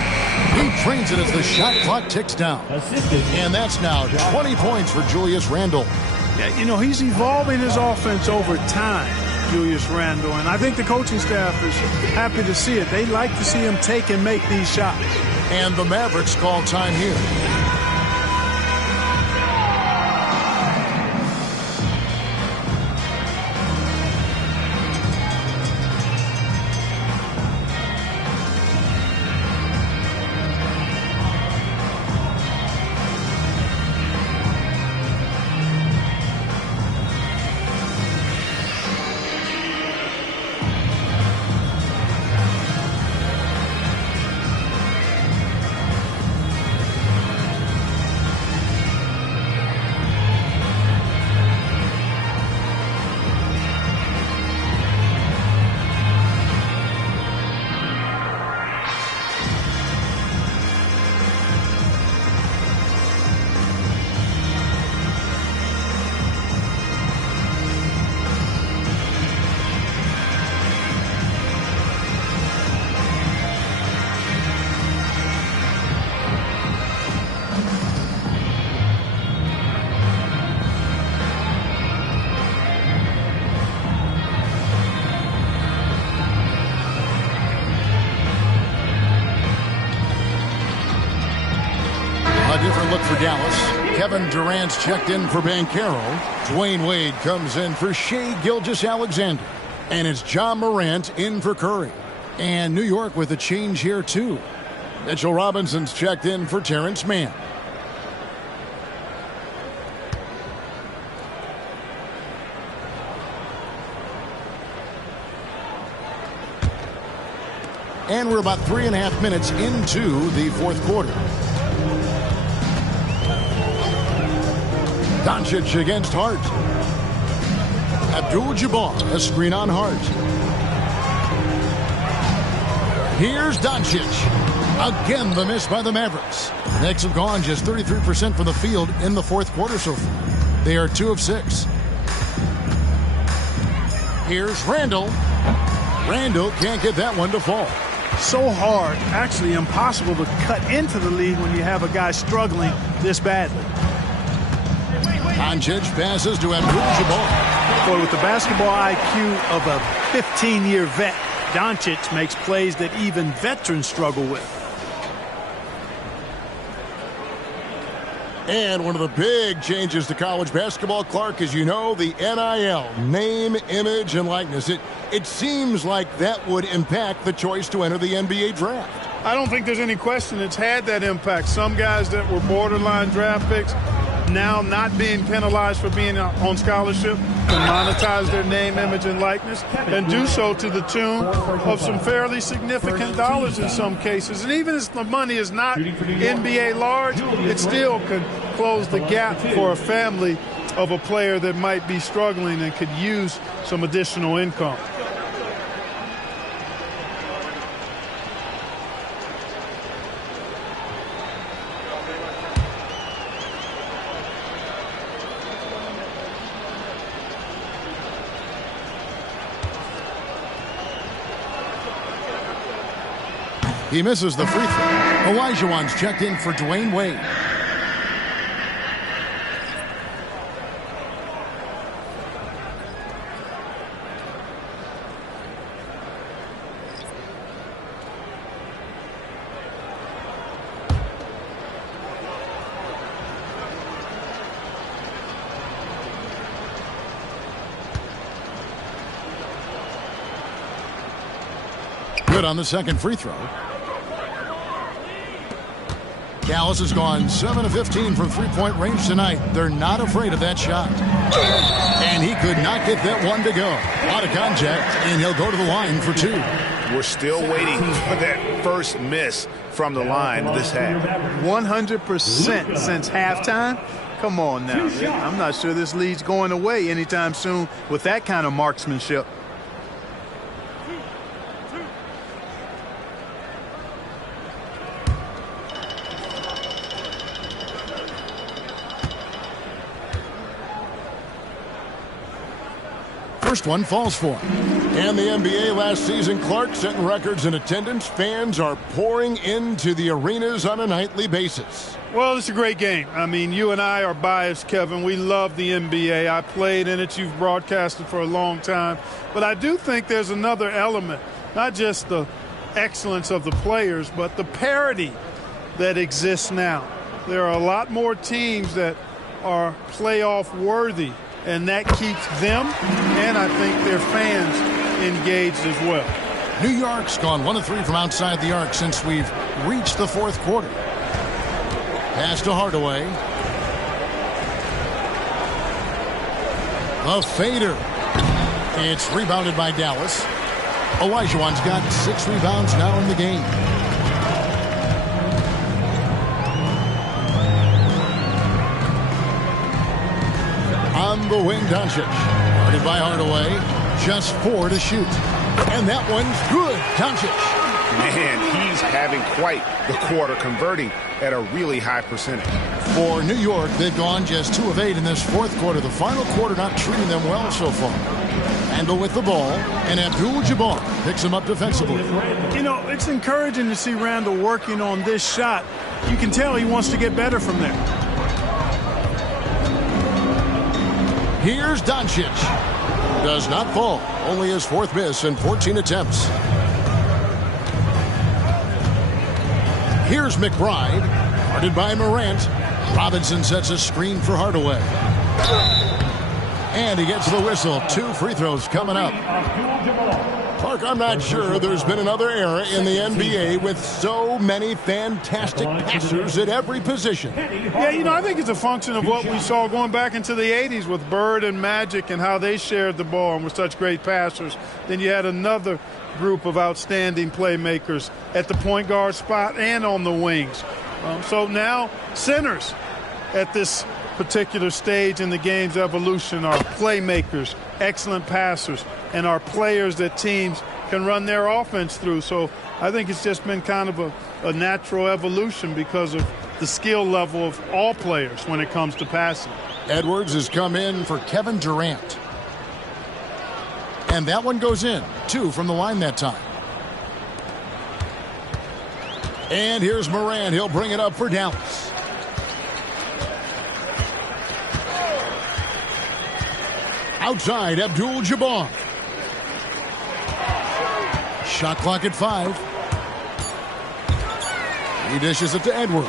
He trains it as the shot clock ticks down. And that's now 20 points for Julius Randle. Yeah, you know, he's evolving his offense over time, Julius Randle, and I think the coaching staff is happy to see it. They like to see him take and make these shots. And the Mavericks call time here. For Dallas, Kevin Durant's checked in for Banchero. Dwayne Wade comes in for Shai Gilgeous-Alexander. And it's Ja Morant in for Curry. And New York with a change here, too. Mitchell Robinson's checked in for Terrence Mann. And we're about 3.5 minutes into the fourth quarter. Doncic against Hart. Abdul-Jabbar, a screen on Hart. Here's Doncic. Again, the miss by the Mavericks. Knicks have gone just 33% from the field in the fourth quarter so far. They are 2 of 6. Here's Randall. Randall can't get that one to fall. So hard, actually impossible to cut into the lead when you have a guy struggling this badly. Doncic passes to Abdul-Jabbar. Boy, with the basketball IQ of a 15-year vet, Doncic makes plays that even veterans struggle with. And one of the big changes to college basketball, Clark, as you know, the NIL, name, image, and likeness. It seems like that would impact the choice to enter the NBA draft. I don't think there's any question it's had that impact. Some guys that were borderline draft picks now not being penalized for being on scholarship can monetize their name, image, and likeness, and do so to the tune of some fairly significant dollars in some cases. And even if the money is not NBA large, it still could close the gap for a family of a player that might be struggling and could use some additional income. He misses the free throw. Olajuwon's checked in for Dwayne Wade. Good on the second free throw. Dallas has gone 7 of 15 from three-point range tonight. They're not afraid of that shot. And he could not get that one to go. Out of contact, and he'll go to the line for two. We're still waiting for that first miss from the line this half. 100% since halftime. Come on now. I'm not sure this lead's going away anytime soon with that kind of marksmanship. First one falls for him. And the NBA last season, Clark setting records in attendance. Fans are pouring into the arenas on a nightly basis. Well, it's a great game. I mean, you and I are biased, Kevin. We love the NBA. I played in it. You've broadcasted for a long time. But I do think there's another element, not just the excellence of the players, but the parity that exists now. There are a lot more teams that are playoff worthy, and that keeps them and I think their fans engaged as well. New York's gone 1 of 3 from outside the arc since we've reached the fourth quarter. Pass to Hardaway. A fader. It's rebounded by Dallas. Olajuwon's got 6 rebounds now in the game. On the wing, Doncic. Guarded by Hardaway. Just 4 to shoot. And that one's good. Doncic. Man, he's having quite the quarter, converting at a really high percentage. For New York, they've gone just 2 of 8 in this fourth quarter. The final quarter not treating them well so far. Randle with the ball, and Abdul-Jabbar picks him up defensively. You know, it's encouraging to see Randle working on this shot. You can tell he wants to get better from there. Here's Doncic. Does not fall. Only his 4th miss in 14 attempts. Here's McBride. Guarded by Morant. Robinson sets a screen for Hardaway. And he gets the whistle. 2 free throws coming up. Clark, I'm not sure there's been another era in the NBA with so many fantastic passers at every position. Yeah, you know, I think it's a function of what we saw going back into the 80s with Bird and Magic and how they shared the ball and were such great passers. Then you had another group of outstanding playmakers at the point guard spot and on the wings. So now centers at this particular stage in the game's evolution are playmakers, excellent passers, and are players that teams can run their offense through. So I think it's just been kind of a natural evolution because of the skill level of all players when it comes to passing. Edwards has come in for Kevin Durant. And that one goes in. 2 from the line that time. And here's Morant. He'll bring it up for Dallas. Outside, Abdul-Jabbar. Shot clock at 5. He dishes it to Edwards.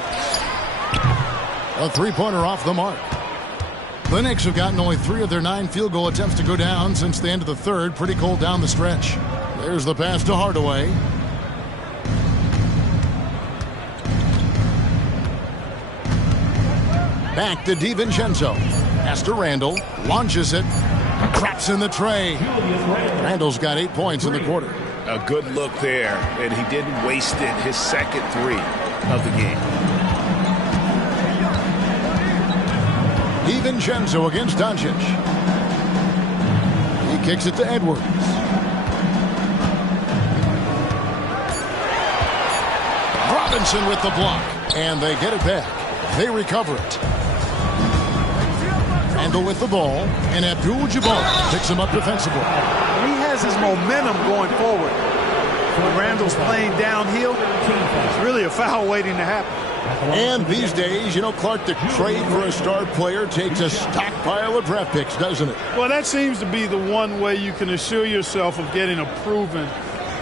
A 3-pointer off the mark. The Knicks have gotten only 3 of their 9 field goal attempts to go down since the end of the third. Pretty cold down the stretch. There's the pass to Hardaway. Back to DiVincenzo. Pass to Randall. Launches it. Traps in the tray. Randall's got 8 points in the quarter. A good look there, and he didn't waste it. His second three of the game. DiVincenzo against Doncic. He kicks it to Edwards. Robinson with the block, and they get it back. They recover it. Randall with the ball, and Abdul-Jabbar picks him up defensively. He has his momentum going forward. When Randall's playing downhill, it's really a foul waiting to happen. And these days, you know, Clark, the trade for a star player takes a stockpile of draft picks, doesn't it? Well, that seems to be the one way you can assure yourself of getting a proven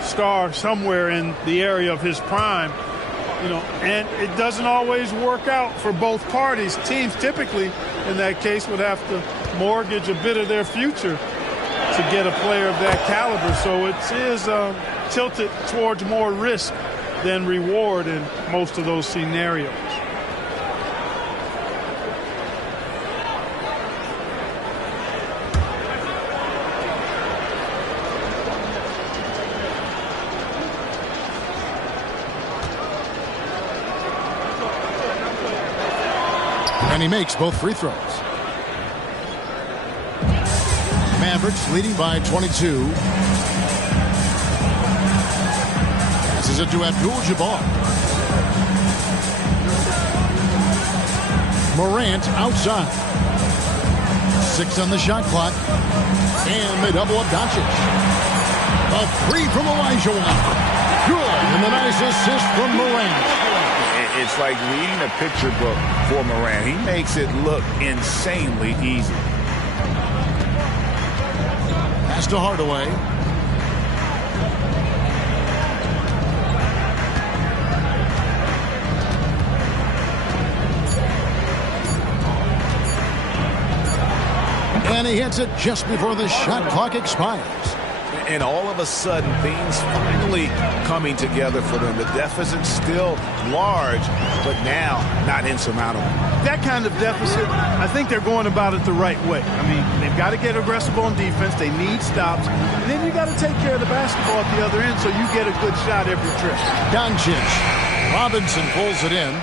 star somewhere in the area of his prime. You know, and it doesn't always work out for both parties. Teams typically, in that case, would have to mortgage a bit of their future to get a player of that caliber. So it is tilted towards more risk than reward in most of those scenarios. And he makes both free throws. Mavericks leading by 22. Passes it to Abdul-Jabbar. Morant outside. 6 on the shot clock. And they double up Doncic. A three from Olajuwon. Good. And the nice assist from Morant. It's like reading a picture book for Morant. He makes it look insanely easy. Pass to Hardaway. And he hits it just before the shot clock expires. And all of a sudden, things finally coming together for them. The deficit's still large, but now not insurmountable. That kind of deficit, I think they're going about it the right way. I mean, they've got to get aggressive on defense. They need stops. And then you got to take care of the basketball at the other end so you get a good shot every trip. Doncic. Robinson pulls it in.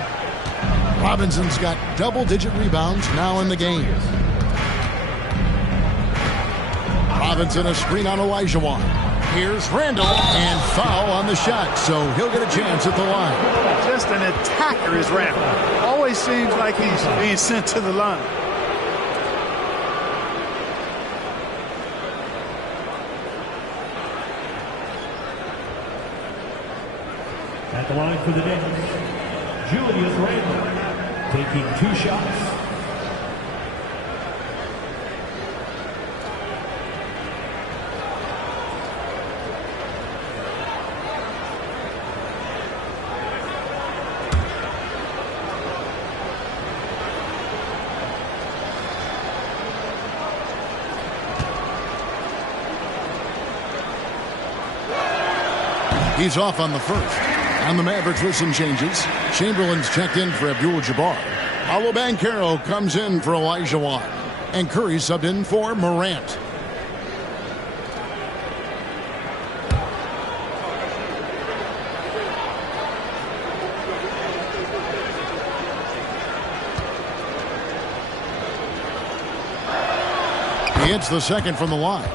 Robinson's got double-digit rebounds now in the game. Robinson a screen on Olajuwon. Here's Randall, and foul on the shot, so he'll get a chance at the line. Just an attacker is Randall. Always seems like he's being sent to the line. At the line for the Knicks, Julius Randle taking 2 shots. He's off on the first. And the Mavericks with some changes. Chamberlain's checked in for Abdul-Jabbar. Paolo Banchero comes in for Olajuwon. And Curry subbed in for Morant. He hits the second from the line.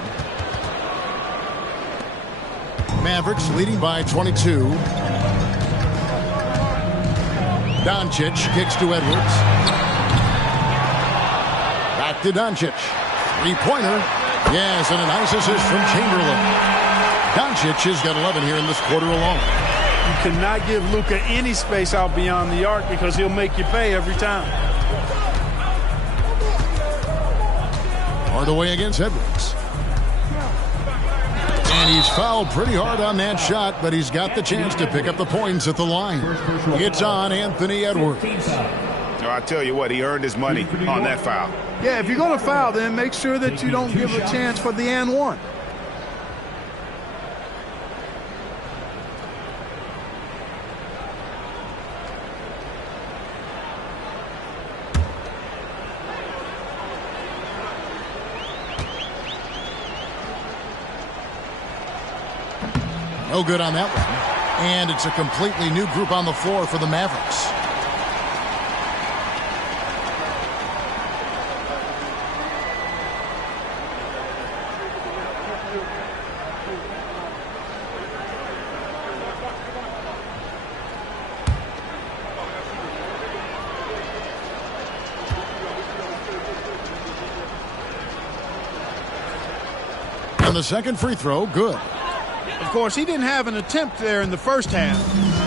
Mavericks leading by 22. Doncic kicks to Edwards. Back to Doncic. Three-pointer. Yes, and a nice assist from Chamberlain. Doncic has got 11 here in this quarter alone. You cannot give Luka any space out beyond the arc because he'll make you pay every time. Hardaway against Edwards. And he's fouled pretty hard on that shot, but he's got the chance to pick up the points at the line. It's on Anthony Edwards. Oh, I tell you what, he earned his money on that foul. Yeah, if you're going to foul, then make sure that you don't give a chance for the and one. No good on that one. And it's a completely new group on the floor for the Mavericks. And the second free throw, good. Of course, he didn't have an attempt there in the first half.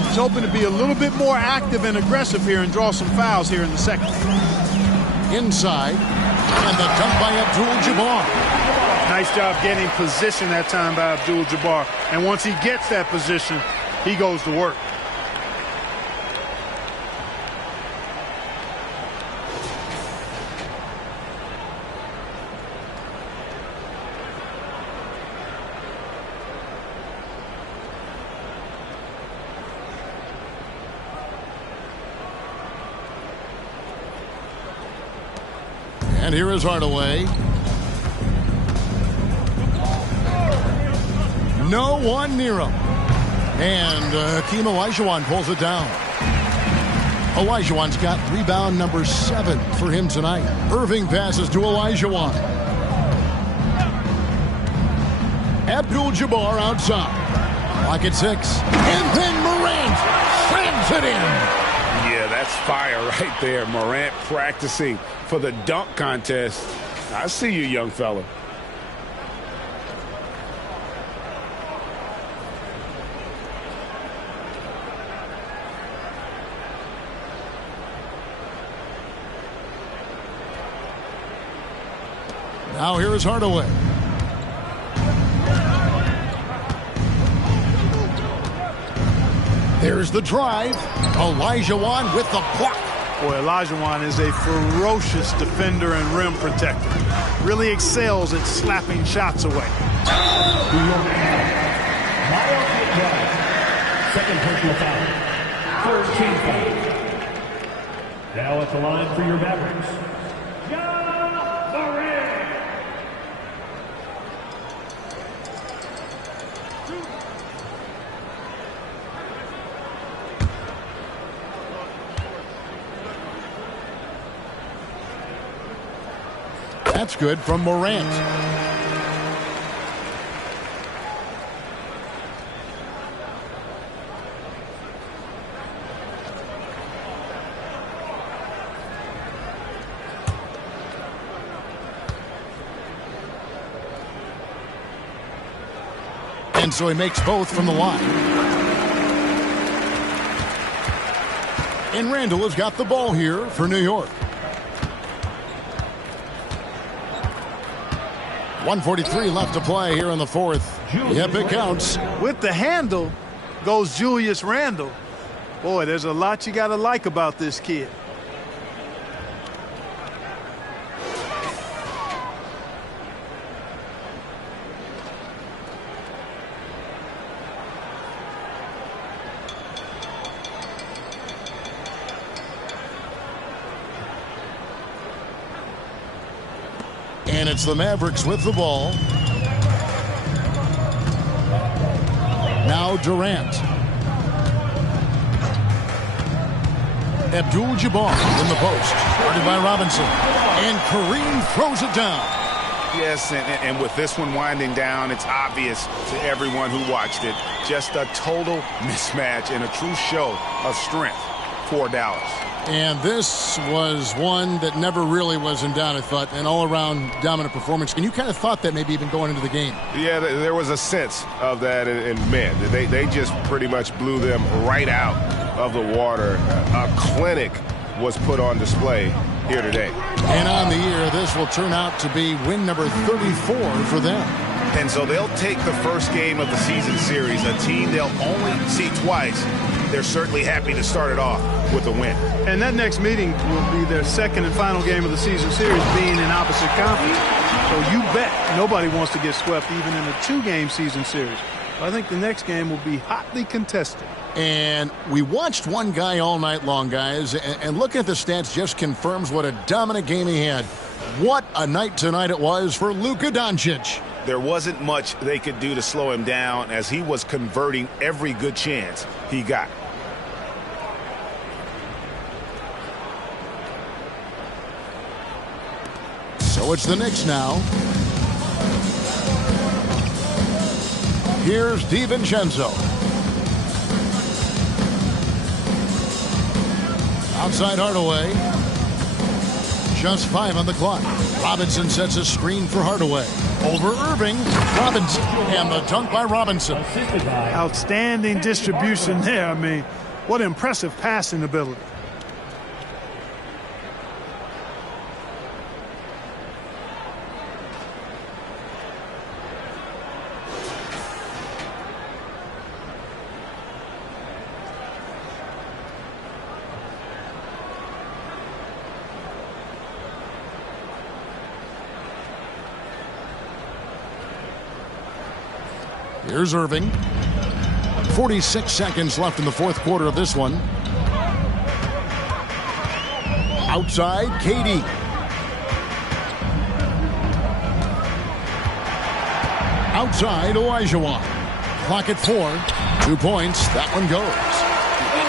He's hoping to be a little bit more active and aggressive here and draw some fouls here in the second. Inside, and the dunk by Abdul-Jabbar. Nice job getting position that time by Abdul-Jabbar. And once he gets that position, he goes to work. And here is Hardaway. No one near him. And Hakeem Olajuwon pulls it down. Olajuwon's got rebound number 7 for him tonight. Irving passes to Olajuwon. Abdul-Jabbar outside. Lock at 6. And then Morant slams it in. Yeah, that's fire right there. Morant practicing for the dunk contest. I see you, young fella. Now here is Hardaway. There's the drive. Olajuwon with the block. Boy, Olajuwon is a ferocious defender and rim protector. Really excels at slapping shots away. Second personal foul. First team foul. Now at the line for your Mavericks, Ja Morant. That's good from Morant. And so he makes both from the line. And Randall has got the ball here for New York. 1:43 left to play here in the fourth. Yep, it counts. With the handle goes Julius Randle. Boy, there's a lot you got to like about this kid. And it's the Mavericks with the ball. Now Durant. Abdul-Jabbar in the post. Guarded by Robinson. And Kareem throws it down. Yes, and with this one winding down, it's obvious to everyone who watched it. Just a total mismatch and a true show of strength for Dallas. And this was one that never really was in doubt, I thought, an all-around dominant performance. And you kind of thought that maybe even going into the game. Yeah, there was a sense of that, and man, they just pretty much blew them right out of the water. A clinic was put on display here today. And on the year, this will turn out to be win number 34 for them. And so they'll take the first game of the season series, a team they'll only see twice. They're certainly happy to start it off with a win. And that next meeting will be their second and final game of the season series, being in opposite conference. So you bet nobody wants to get swept even in a 2-game season series. I think the next game will be hotly contested. And we watched one guy all night long, guys, and looking at the stats just confirms what a dominant game he had. What a night tonight it was for Luka Doncic. there wasn't much they could do to slow him down as he was converting every good chance he got. So it's the Knicks now. Here's DiVincenzo. Outside Hardaway. Just 5 on the clock. Robinson sets a screen for Hardaway. Over Irving. Robinson. And the dunk by Robinson. Outstanding distribution there. I mean, what impressive passing ability. Here's Irving. 46 seconds left in the fourth quarter of this one. Outside, KD. Outside, Olajuwon. Clock at 4. 2 points. That one goes.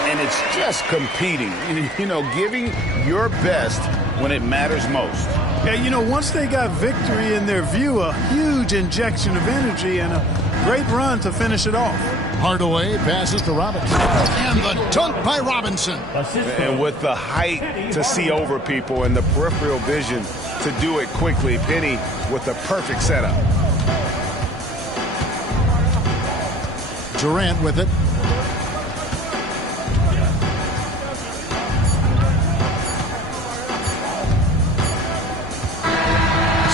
And it's just competing. You know, giving your best when it matters most. Yeah, you know, once they got victory in their view, a huge injection of energy and a great run to finish it off. Hardaway passes to Robinson. And the dunk by Robinson. And with the height to see over people and the peripheral vision to do it quickly, Penny with the perfect setup. Durant with it.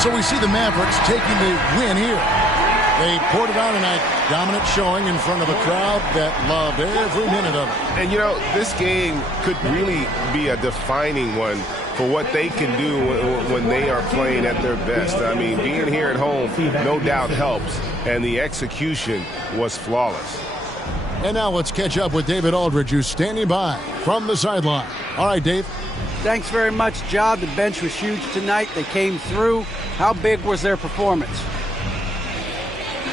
So we see the Mavericks taking the win here. They poured it out tonight, dominant showing in front of a crowd that loved every minute of it. And, you know, this game could really be a defining one for what they can do when they are playing at their best. I mean, being here at home no doubt helps, and the execution was flawless. And now let's catch up with David Aldridge, who's standing by from the sideline. All right, Dave. Thanks very much, John. The bench was huge tonight. They came through. How big was their performance?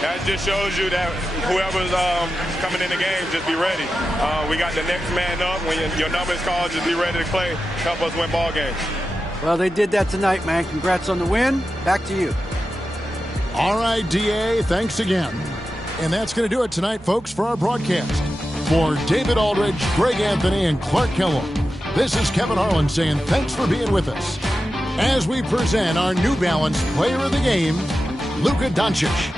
That just shows you that whoever's coming in the game, just be ready. We got the next man up. When your number is called, just be ready to play. Help us win ball games. Well, they did that tonight, man. Congrats on the win. Back to you. All right, DA, thanks again. And that's going to do it tonight, folks, for our broadcast. For David Aldridge, Greg Anthony, and Clark Kellogg, this is Kevin Harlan saying thanks for being with us as we present our New Balance Player of the Game, Luka Doncic.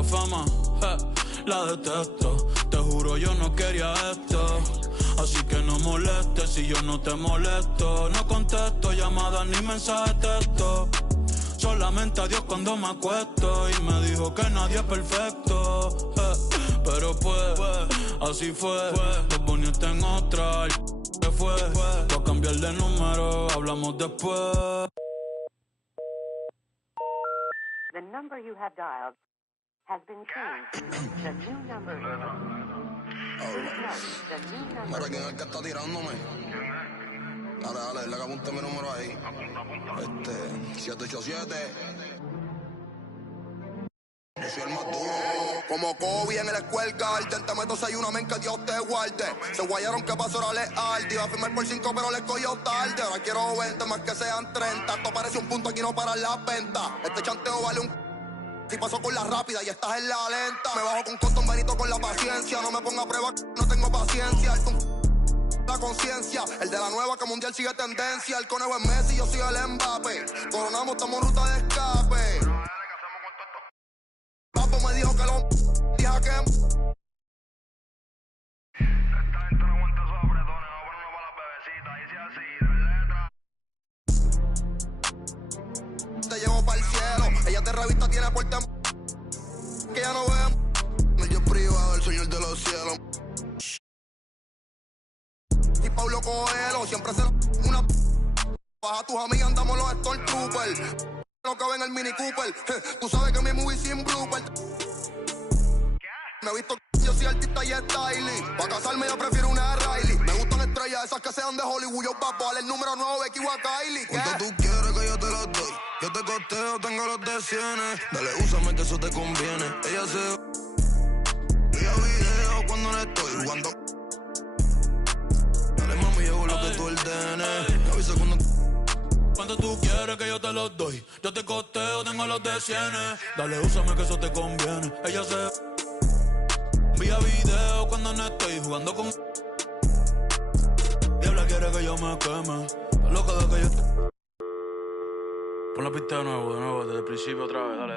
Esta fama, la detesto. Te juro yo no quería esto. Así que no molestes si yo no te molesto. No contesto llamadas ni mensajes de texto. Solamente a Dios cuando me acuesto. Y me dijo que nadie es perfecto. Pero pues, así fue. Te poniste en otra. ¿Qué fue? Voy a cambiar de número. Hablamos después. The number you have dialed has been changed. The new number is... Mira, ¿quién es el que está tirándome? Dale, le apunte mi número ahí. 787. Yo soy el más duro. Como Kobe en el Square Garden. Te meto 6-1, men, que Dios te guarde. Se guayaron que pasó era leal. Te iba a firmar por 5, pero le cogió tarde. Ahora quiero 20, más que sean 30. Esto parece un punto, aquí no para la venta. Este chanteo vale un... Si pasó con la rápida y estás en la lenta. Me bajo con Cotton Benito con la paciencia. No me ponga a prueba, no tengo paciencia. La conciencia, el de la nueva que mundial sigue tendencia. El conejo es Messi, yo soy el Mbappé. Coronamos, estamos en ruta de escape. Papo me dijo que lo dije que... Te llevo para el cielo. Ella te revista, tiene puerta que ya no vemos. El yo privado, el señor de los cielos. Y Pablo Coelho siempre se una... Baja tus amigas, andamos los Stormtroopers. Lo que ven el Mini Cooper. Tú sabes que mi movie sin blooper. Me he visto yo soy artista y styling. Pa' casarme yo prefiero una Riley. Me gustan estrellas esas que sean de Hollywood. Yo papo, dale el número 9, Becky o a Kylie. ¿Cuánto tú quieres que yo te los doy? Yo te costeo, tengo los de cienes. Dale, úsame que eso te conviene. Ella se... Vía video cuando no estoy jugando. Dale, mami, yo hago lo que tú ordenes. Me avisa cuando... Cuando tú quieres que yo te los doy. Yo te costeo, tengo los de cienes. Dale, úsame que eso te conviene. Ella se... Vía video cuando no estoy jugando con... Diabla quiere que yo me queme. Está loca de que yo... Pon la pista de nuevo, desde el principio otra vez. Dale.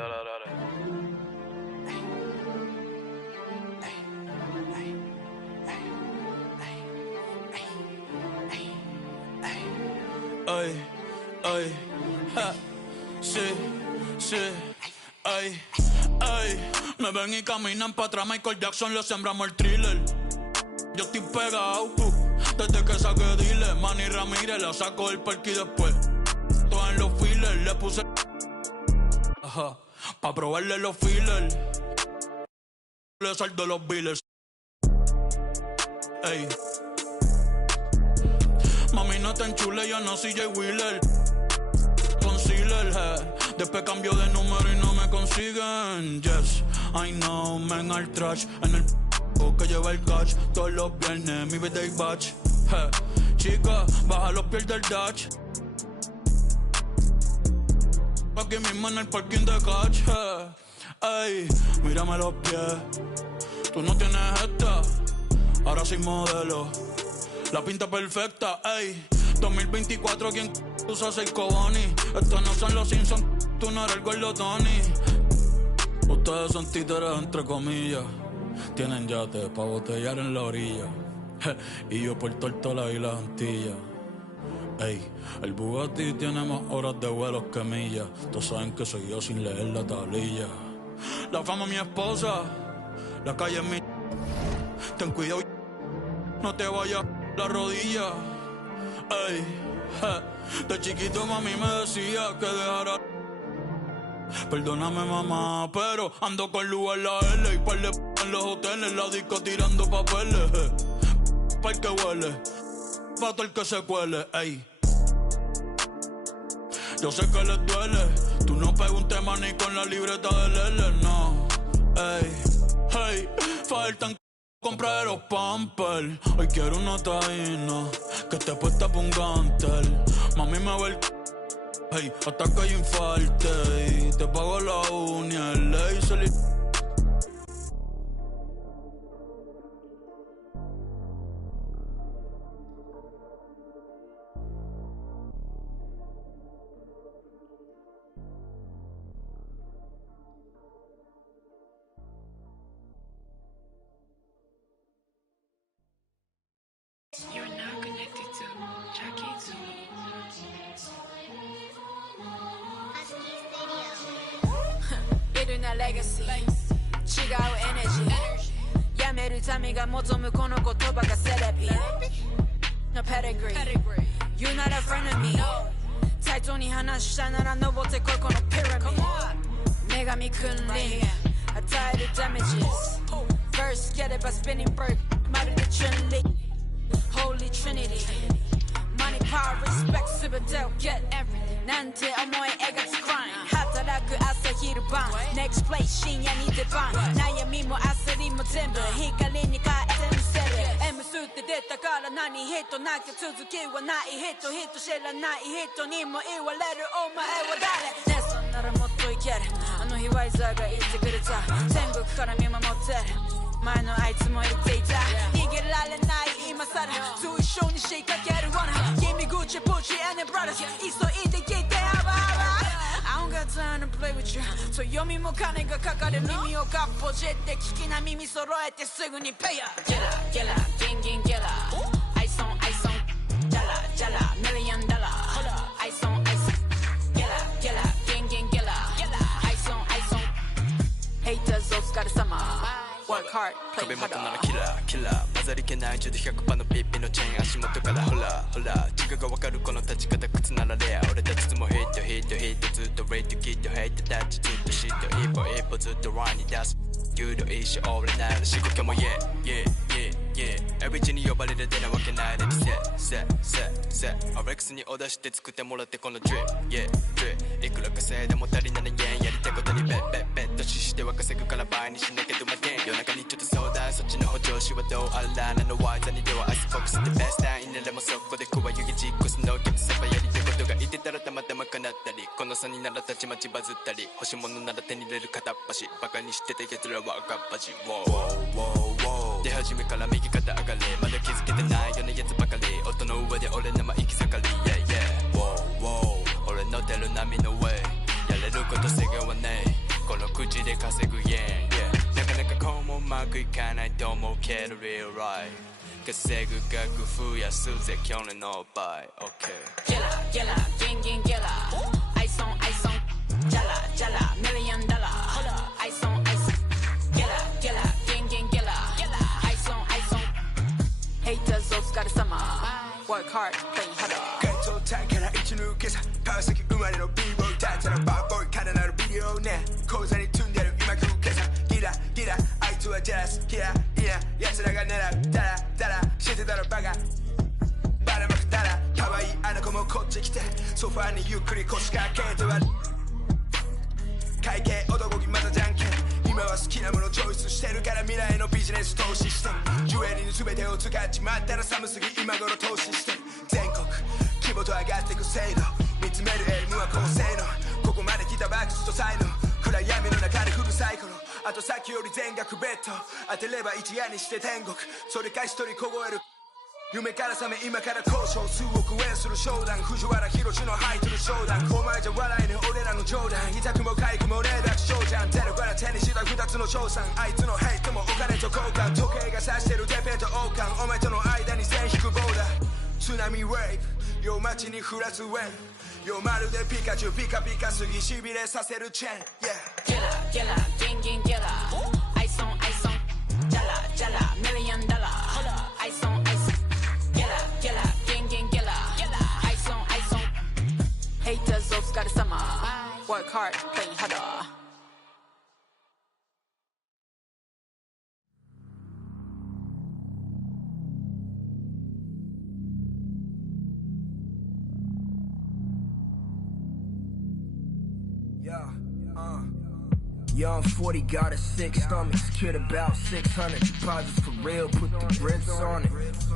Ay, ja, sí, ay, me ven y caminan pa' atrás, Michael Jackson le sembramos el thriller. Yo estoy pegado, desde que saqué Dile, Manny Ramírez, la saco del parque y después, todo en los fillers, le puse, pa' probarle los fillers, le saldo los billers, ey. Mami, no te enchule, yo no soy Jay Wheeler. Concealer, después cambio de número y no me consiguen. Yes, I know, men al trash. En el que lleva el catch. Todos los viernes, mi birthday batch. Chica, baja los pies del dash. Aquí mismo en el parking de catch. Ey, mírame los pies. Tú no tienes esta, ahora soy modelo. La pinta perfecta, ey. 2024, ¿quién usa 6 Cobani? Estos no son los Simpsons, tú no eres el gordo Tony. Ustedes son títeres entre comillas. Tienen yate pa' botellar en la orilla. Y yo por Tortola y las Antillas. Ey, el Bugatti tiene más horas de vuelos que millas. Todos saben que soy yo sin leer la tablilla. La fama es mi esposa, la calle es mi... Ten cuidado, no te vayas la rodilla. Ey, de chiquito mami me decía que dejara. Perdóname mamá, pero ando con luz en la L y par de en los hoteles, la disco tirando papeles. Pa'l que huele, pa' todo el que se cuele, ey. Yo sé que les duele, tú no pegas un tema ni con la libreta del L, no. Ey, faltan comprar los Pampers. Hoy quiero una taína que esté puesta pa' un gantel. Mami me ve el hey, hasta que yo infarte. Y te pago la uña, el laser. legacy 違うエネジーやめる民が望むこの言葉がセレビ No pedigree You're not a friend of me 対等に話したなら登ってこいこのピラミッド女神君臨与えるダメージ First get it by spinning bird まるでチュンリ Holy Trinity Money, power, respect 全てを get everything なんて思い描く crime 働く朝昼晩 Next place 深夜に出番悩みも焦りも全部光に変えてみせる M スって出たから何人なきゃ続きはない人知らない人にも言われるお前は誰ねそんならもっといけるあの日ワイザーが言ってくれた天国から見守ってる前のあいつも言っていた逃げられない今さらと一緒に仕掛ける罠君口プチ and brothers 急いで聞いてハバハバ I don't got time to play with you そう読みも金がかかる耳をかっぽじって聞きな耳揃えてすぐにペイヤー Get up, get up, gang gang get up Ice on, ice on Jala, jala, $1 million Ice on, ice on Get up, get up, gang gang get up Ice on, ice on Haters お疲れ様Work hard, play 壁元ならキラーキラー混ざりけない中で 100% のピッピのチェーン足元からほらほら違うが分かるこの立ち方靴ならレア俺たちいつもヒットヒットヒットずっとレイトキットヘイトタッチずっとシット一歩一歩ずっとラインに出す有料一生俺なら仕事も Yeah yeah yeah yeah エビチに呼ばれる出なわけないでセアレックスにオーダーして作ってもらってこのドリップ Yeah ドリップいくら稼いでも足りない円やりたいことにベッドしては稼ぐから倍にしなきゃどまけん夜中にちょっと相談そっちの補助手はどうあらなのワイザにではアイスフォックスでベストタインならもそこで加湯気実行すの逆セパやりたいことが言ってたらたまたま叶ったりこの差にならたちまちバズったり欲しいものなら手に入れる片っ端バカにしてた奴らは赤っ端出始めから右肩上がりまだ気づけてないようなやつばかり音の上で俺生行き盛り Yeah yeah 俺の出る波の上やれることせがわねえこの口で稼ぐ Yeah yeah なかなかこうもうまくいかないと思うけど Real right 稼ぐ額増やすぜ去年の倍 OK Get up, get up, gang gang get up Ice on, ice on Jala, jala, $1 million Ice on, ice on Get up, get up, gang gang get up Ice on, ice on Haters お疲れ様 Work hard, play harder 街頭体から一抜けさ川崎生まれの B-boy だったらバーボーイからなるビデオね口座に積んでる今食うけさギラギラあいつはジャラスキラいや奴らが狙うダラダラしてたらバカバラまくたら可愛いあの子もこっち来てソファーにゆっくり腰掛けては会計男気またじゃんけん今は好きなものチョイスしてるから未来のビジネス投資してジュエリーに全てを使っちまったら寒すぎ今頃投資して全国規模と上がってく制度見つめるエイムは高性能ここまで来たバックスと才能暗闇の中でフルサイクルあとさっきより全額ベッド当てれば一夜にして天国それか一人凍える夢から覚め今から交渉数億円する商談藤原宏の入ってる商談お前じゃ笑えねえ俺らの冗談痛くも痒くもねえだけ少じゃん出るから手にした二つの賞賛あいつのヘイトもお金と交換時計が指してるデペンと王冠お前との間に線引くボーダー津波ウェイブよ街に降らすウェイブよまるでピカチュウピカピカすぎしびれさせるチェーン Yeah Get up, gang gang get up Ice on, ice on Jala, jala, $1 million Ice on, ice on Get up, get up, gang gang get up Ice on, ice on Haters お疲れ様 Work hard, play harder Young 40 got a sick stomach, secured about 600 deposits for real, put the bricks on it.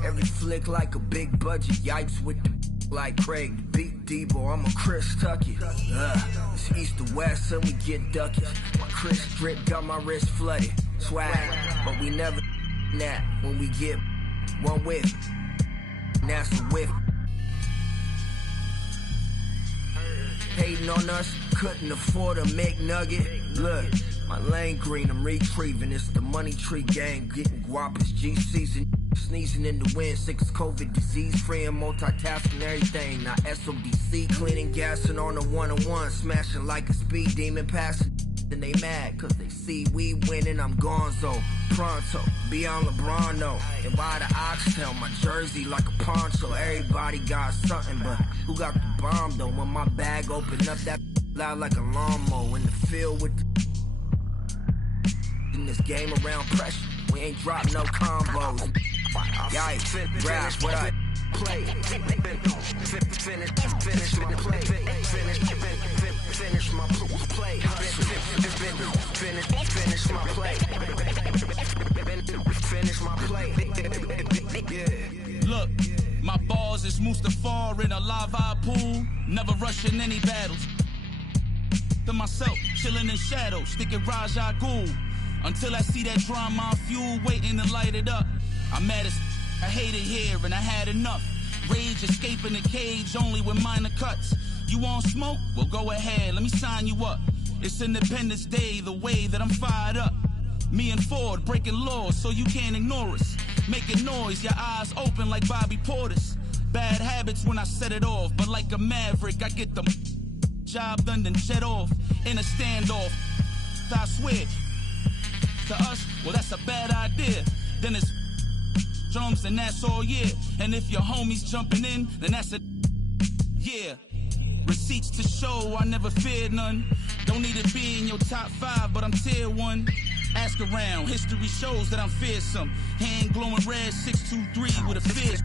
Every flick like a big budget, yipes with the like Craig, the beat Debo, I'm a Chris Tucky. It's east to west, so we get duckies. My Chris drip got my wrist flooded, swag, but we never that when we get one whip, that's a whip. Hating on us, couldn't afford a McNugget. Look, my lane green, I'm retrieving. It's the money tree gang, getting guapas, G season. Sneezing in the wind, 6 COVID disease free and multitasking everything. Now SODC, cleaning, gassing on a one-on-one, smashing like a speed demon, passing and they mad cause they see we winning. I'm gonzo, pronto, beyond LeBron though. And why the oxtail, my jersey like a poncho. Everybody got something, but who got the bomb though? When my bag open up, that loud like a lawnmower. In the field with the in this game around pressure, we ain't drop no combos. Yikes, grasp what I play. Finish my play. Finish my play. Finish my play. Finish my play. Look, my balls is Mustafar in a lava pool. Never rushing any battles. To myself, chilling in shadow, sticking Raja Ghul. Until I see that drama fuel waiting to light it up. I'm mad as I hate it here and I had enough. Rage escaping the cage only with minor cuts. You want smoke? Well, go ahead, let me sign you up. It's Independence Day, the way that I'm fired up. Me and Ford breaking laws so you can't ignore us. Making noise, your eyes open like Bobby Portis. Bad habits when I set it off, but like a maverick, I get the job done then jet off. In a standoff, I swear. To us, well, that's a bad idea. Then it's drums and that's all year. And if your homies jumping in, then that's a yeah. Receipts to show, I never feared none. Don't need to be in your top 5, but I'm tier 1. Ask around, history shows that I'm fearsome. Hand glowing red, 623 with a fist.